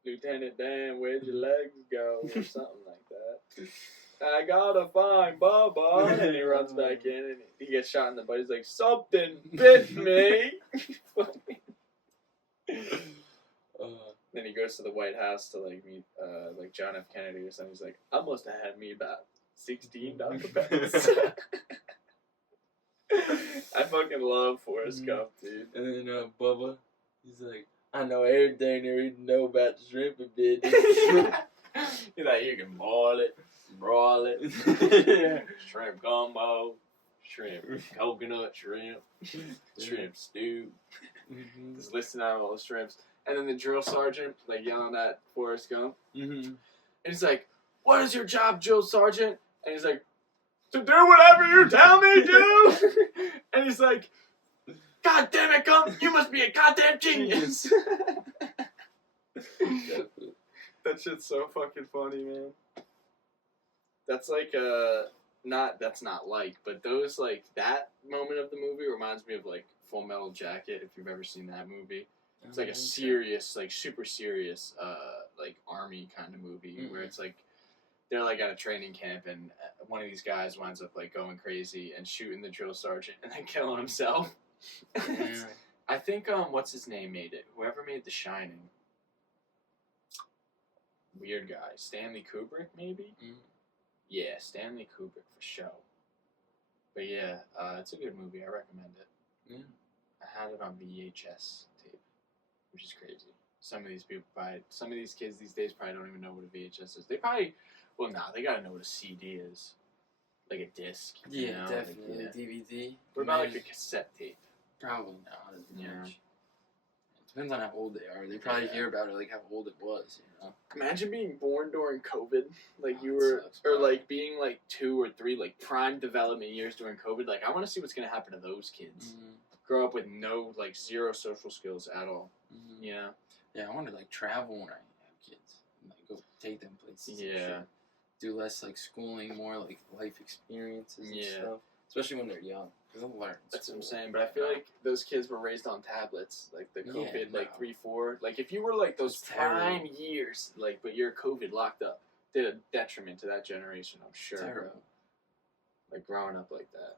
Lieutenant Dan, Where'd your legs go? Or something like that. I gotta find Bubba. And he runs back in and he gets shot in the butt. He's like, something bit me. Then he goes to the White House to like meet like John F. Kennedy or something. He's like, I must have had me about 16 Dr. Peppers. I fucking love Forrest Gump, dude. And then Bubba, he's like, I know everything there is to know about the shrimp and business. He's like, you can boil it, broil it, shrimp gumbo, shrimp coconut shrimp, shrimp stew. Just listing out all the shrimps. And then the drill sergeant, like, yelling at Forrest Gump. And he's like, what is your job, drill sergeant? And he's like, to do whatever you tell me to. And he's like, God damn it, Gump, you must be a goddamn genius. That shit's so fucking funny, man. That's like, that's not like, but those, like, that moment of the movie reminds me of, like, Full Metal Jacket, if you've ever seen that movie. It's like a serious, like, super serious, like, army kind of movie, where it's like, they're, like, at a training camp, and one of these guys winds up, like, going crazy and shooting the drill sergeant and then killing himself. I think, what's his name made it? Whoever made The Shining. Weird guy. Stanley Kubrick, maybe? Yeah, Stanley Kubrick, for sure. But yeah, it's a good movie. I recommend it. Yeah. I had it on VHS tape, which is crazy. Some of these kids these days probably don't even know what a VHS is. They probably, they gotta know what a CD is. Like a disc. Yeah, you know? definitely. Like, DVD. What about like a cassette tape? Probably not as much. Yeah. It depends on how old they are. They probably hear about it, like how old it was, you know? Imagine being born during COVID. Like you That were, sucks, or bro. like being like 2 or 3, like prime development years during COVID. Like I want to see what's going to happen to those kids. Grow up with zero social skills at all. You know? Yeah, I want to like travel when I have kids. And, like go take them places. Yeah. And shit. Do less like schooling, more like life experiences and stuff. Especially when they're young. They'll learn. That's what I'm saying. But I feel like those kids were raised on tablets. Like the COVID, like 3, 4. Like if you were like those prime years, like but you're COVID locked up, did a detriment to that generation. I'm sure. Terrible. Like growing up like that.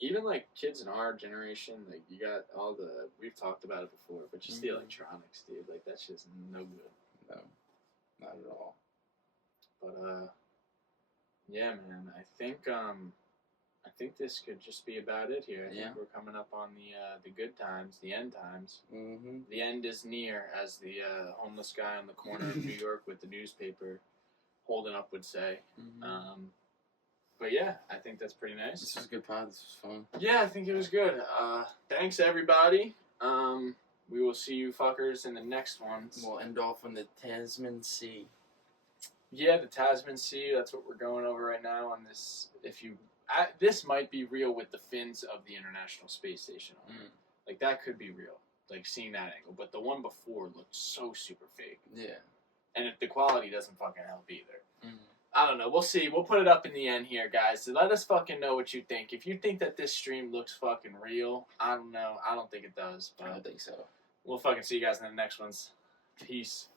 Even like kids in our generation, like you got all the, we've talked about it before, but just the electronics, dude. Like that shit's no good. No, not at all. But yeah, man. I think this could just be about it here. I think we're coming up on the good times, the end times. The end is near, as the homeless guy on the corner of New York with the newspaper holding up would say. But yeah, I think that's pretty nice. This was a good pod. This was fun. Yeah, I think it was good. Thanks, everybody. We will see you fuckers in the next ones. We'll end off on the Tasman Sea. Yeah, the Tasman Sea. That's what we're going over right now on this. This might be real with the fins of the International Space Station. Like, that could be real. Like, seeing that angle. But the one before looked so super fake. Yeah. And the quality doesn't fucking help either. I don't know. We'll see. We'll put it up in the end here, guys. So let us fucking know what you think. If you think that this stream looks fucking real, I don't know. I don't think it does. But I don't think so. We'll fucking see you guys in the next ones. Peace.